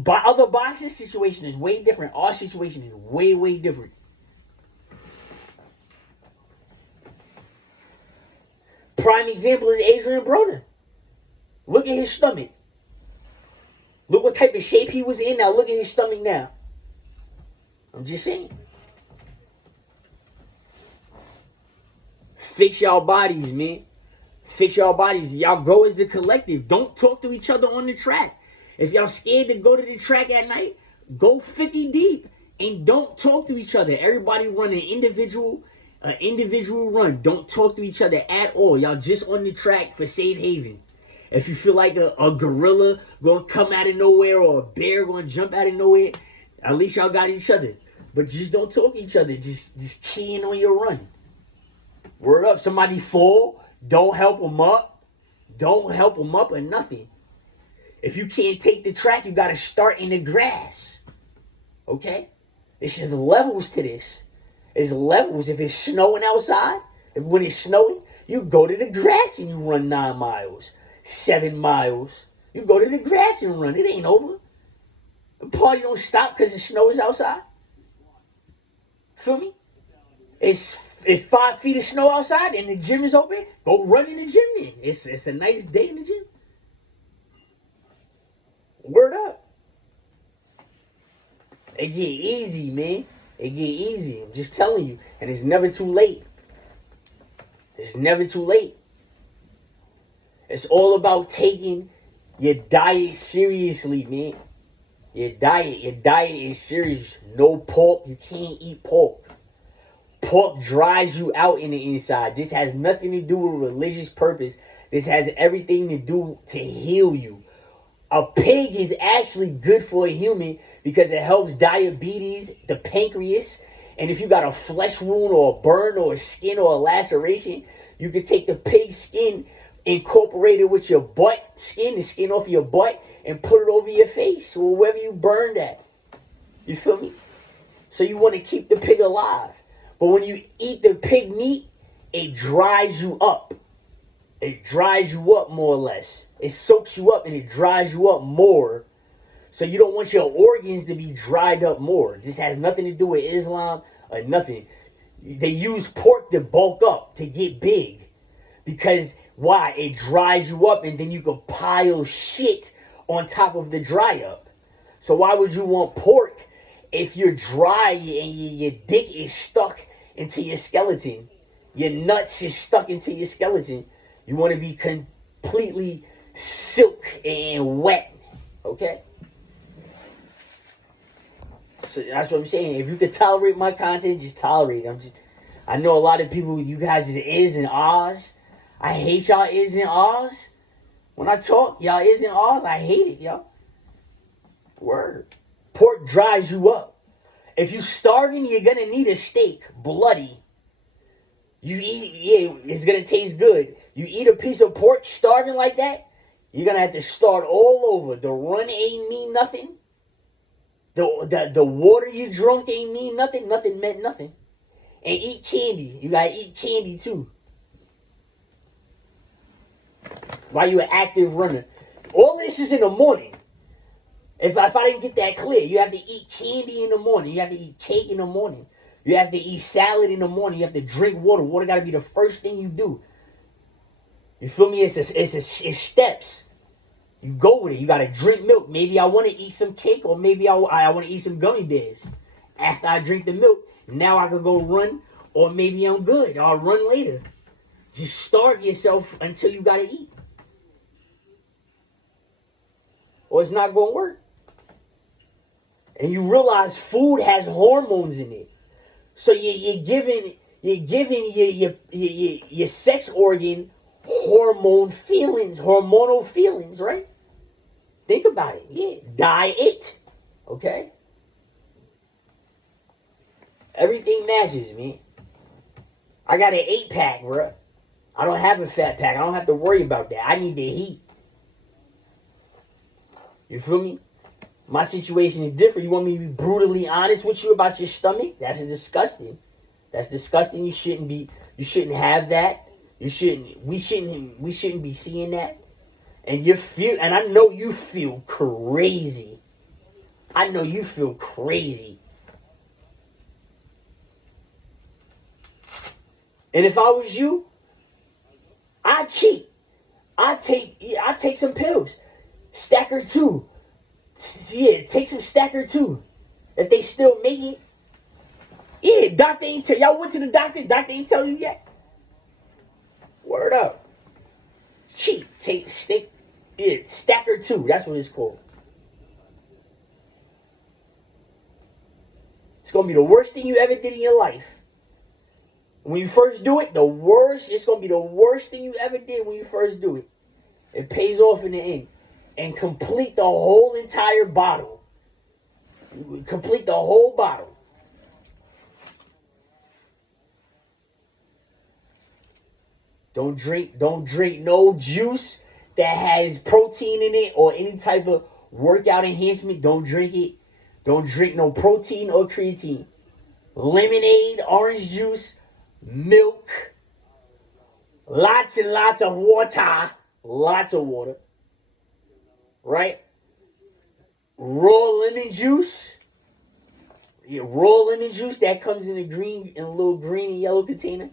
by other boxers' situation is way different. Our situation is way, way different. Prime example is Adrian Broner. Look at his stomach. Look what type of shape he was in. Now look at his stomach now. I'm just saying. Fix y'all bodies, man. Fix y'all bodies. Y'all go as a collective. Don't talk to each other on the track. If y'all scared to go to the track at night, go 50 deep and don't talk to each other. Everybody run an individual run. Don't talk to each other at all. Y'all just on the track for safe haven. If you feel like a gorilla gonna come out of nowhere or a bear gonna jump out of nowhere, at least y'all got each other. But just don't talk to each other. Just key in on your run. Word up. Somebody fall, don't help them up. Don't help them up or nothing. If you can't take the track, you gotta start in the grass. Okay? There's just levels to this. There's levels. If it's snowing outside, when it's snowing, you go to the grass and you run 9 miles. 7 miles. You go to the grass and run. It ain't over. The party don't stop because the snow is outside. Feel me? It's 5 feet of snow outside and the gym is open. Go run in the gym then. It's a nice day in the gym. Word up. It get easy, man. It get easy. I'm just telling you. And it's never too late. It's never too late. It's all about taking your diet seriously, man. Your diet is serious. No pork. You can't eat pork. Pork dries you out in the inside. This has nothing to do with religious purpose. This has everything to do to heal you. A pig is actually good for a human because it helps diabetes, the pancreas, and if you got a flesh wound or a burn or a skin or a laceration, you can take the pig skin, incorporate it with your butt skin, the skin off your butt, and put it over your face or wherever you burned at. You feel me? So you want to keep the pig alive. But when you eat the pig meat, it dries you up. It dries you up more or less. It soaks you up and it dries you up more. So you don't want your organs to be dried up more. This has nothing to do with Islam or nothing. They use pork to bulk up, to get big. Because why? It dries you up and then you can pile shit on top of the dry up. So why would you want pork if you're dry and your dick is stuck into your skeleton? Your nuts is stuck into your skeleton. You want to be completely silk and wet, okay? So that's what I'm saying. If you could tolerate my content, just tolerate it. I know a lot of people, you guys just is and ahs. I hate y'all is and ahs. When I talk, y'all is and ahs, I hate it, y'all. Word. Pork dries you up. If you're starving, you're going to need a steak, bloody. You eat, yeah, it's going to taste good. You eat a piece of pork starving like that, you're going to have to start all over. The run ain't mean nothing. The water you drunk ain't mean nothing. Nothing meant nothing. And eat candy. You got to eat candy too. While you're an active runner. All this is in the morning. If I didn't get that clear, you have to eat candy in the morning. You have to eat cake in the morning. You have to eat salad in the morning. You have to drink water. Water got to be the first thing you do. You feel me? It's steps. You go with it. You got to drink milk. Maybe I want to eat some cake or maybe I want to eat some gummy bears. After I drink the milk, now I can go run or maybe I'm good. I'll run later. Just starve yourself until you got to eat. Or it's not going to work. And you realize food has hormones in it. So you're giving your sex organ hormonal feelings, right? Think about it. Yeah. Diet. Okay? Everything matches, man. I got an 8-pack, bro. I don't have a fat pack. I don't have to worry about that. I need the heat. You feel me? My situation is different. You want me to be brutally honest with you about your stomach? That's disgusting. That's disgusting. You shouldn't have that. We shouldn't be seeing that. And I know you feel crazy. I know you feel crazy. And if I was you, I'd cheat. I'd take some pills. Stacker 2. Yeah, take some Stacker 2. If they still make it. Yeah, doctor ain't tell y'all went to the doctor. Doctor ain't tell you yet. Word up. Cheat. Take stick. Yeah, Stacker 2. That's what it's called. It's gonna be the worst thing you ever did in your life. When you first do it, it's gonna be the worst thing you ever did when you first do it. It pays off in the end. And complete the whole entire bottle. Complete the whole bottle. Don't drink no juice that has protein in it or any type of workout enhancement. Don't drink it. Don't drink no protein or creatine. Lemonade, orange juice, milk, lots and lots of water. Lots of water. Right? Raw lemon juice. Yeah, raw lemon juice that comes in a little green and yellow container.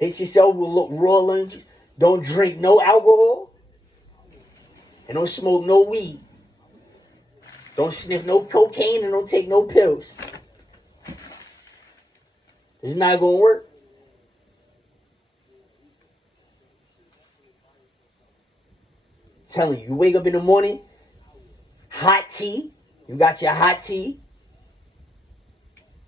Hit yourself with raw lemon juice. Don't drink no alcohol. And don't smoke no weed. Don't sniff no cocaine and don't take no pills. It's not going to work. I'm telling you, you wake up in the morning, hot tea. You got your hot tea.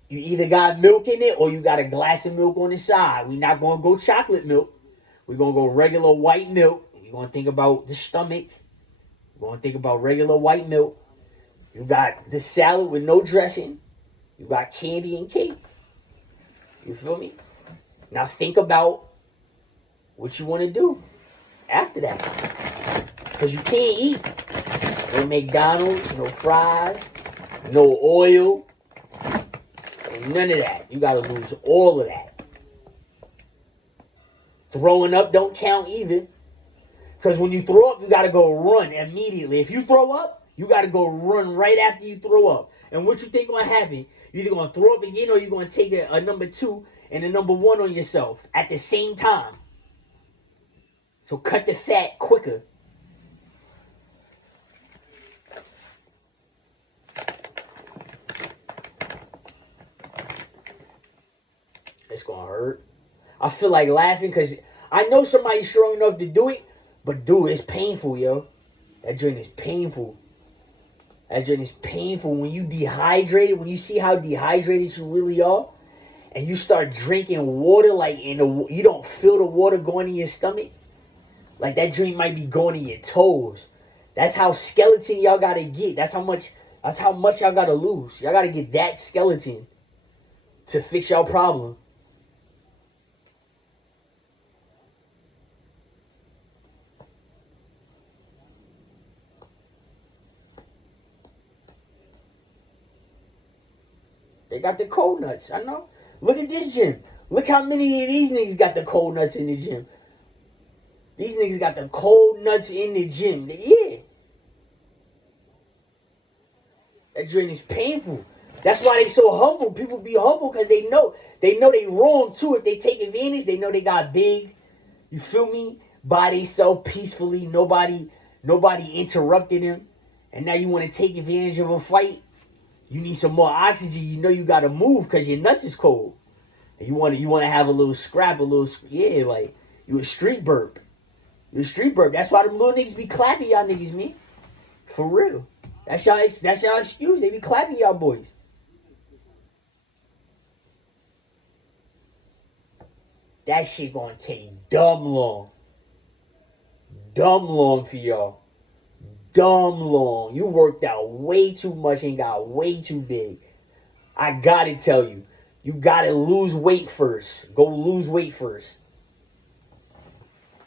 You either got milk in it or you got a glass of milk on the side. We're not going to go chocolate milk. We're going to go regular white milk. We're going to think about the stomach. We're going to think about regular white milk. You got the salad with no dressing. You got candy and cake. You feel me? Now think about what you want to do after that. Because you can't eat no McDonald's, no fries, no oil, none of that. You got to lose all of that. Throwing up don't count either. Because when you throw up, you got to go run immediately. If you throw up, you got to go run right after you throw up. And what you think going to happen? You're either going to throw up again or you're going to take a number 2 and a number 1 on yourself at the same time. So cut the fat quicker. It's going to hurt. I feel like laughing because I know somebody's strong enough to do it. But dude, it's painful, yo. That joint is painful. That joint is painful. When you dehydrated, when you see how dehydrated you really are, and you start drinking water, like you don't feel the water going in your stomach, like that drink might be going in your toes. That's how skeleton y'all gotta get. That's how much y'all gotta lose. Y'all gotta get that skeleton to fix y'all problem. They got the cold nuts. I know. Look at this gym. Look how many of these niggas got the cold nuts in the gym. These niggas got the cold nuts in the gym. Yeah. That drink is painful. That's why they so humble. People be humble because they know they wrong too. If they take advantage, they know they got big. You feel me? By themselves peacefully. Nobody interrupted them. And now you want to take advantage of a fight. You need some more oxygen. You know you gotta move because your nuts is cold. And you want to have a little scrap, like you a street burp. You a street burp. That's why them little niggas be clapping y'all niggas, man. For real. That's y'all excuse. They be clapping y'all boys. That shit gonna take dumb long. Dumb long for y'all. Dumb long. You worked out way too much and got way too big. I gotta tell you, you gotta lose weight first. Go lose weight first.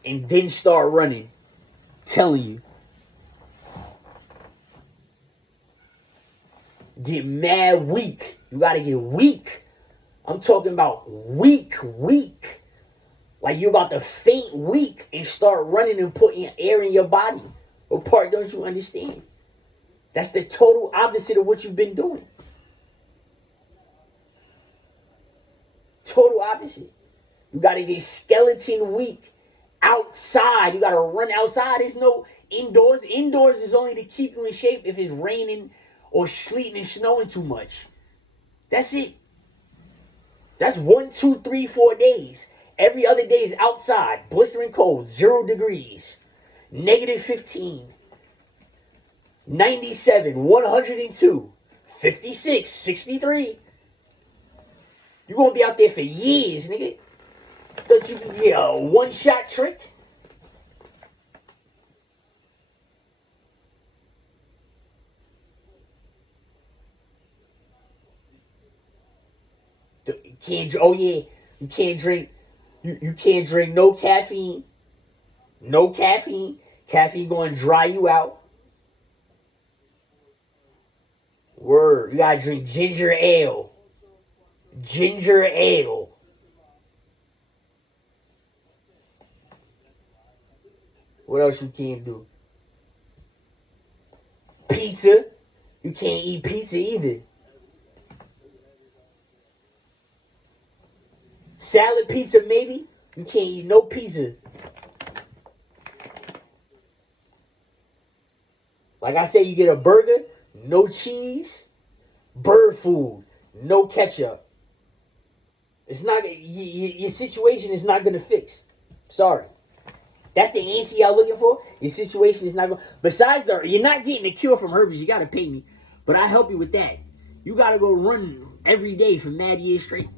And then start running. Telling you. Get mad weak. You gotta get weak. I'm talking about weak. Like you about to faint weak and start running and putting air in your body. What part don't you understand? That's the total opposite of what you've been doing. Total opposite. You got to get skeleton weak outside. You got to run outside. There's no indoors. Indoors is only to keep you in shape if it's raining or sleeting and snowing too much. That's it. That's 1, 2, 3, 4 days. Every other day is outside. Blistering cold. 0 degrees. -15, 97, 102, 56, 63. You're going to be out there for years, nigga. Thought you could get a one-shot trick? You can't drink. You can't drink no caffeine. No caffeine. Caffeine going to dry you out. Word. You got to drink ginger ale. Ginger ale. What else you can't do? Pizza. You can't eat pizza either. Salad pizza maybe. You can't eat no pizza. Like I say, you get a burger, no cheese, bird food, no ketchup. It's not your situation is not gonna fix. Sorry. That's the answer y'all looking for. Your situation is not going. Besides you're not getting a cure from herpes. You gotta pay me, but I help you with that. You gotta go run every day for mad years straight.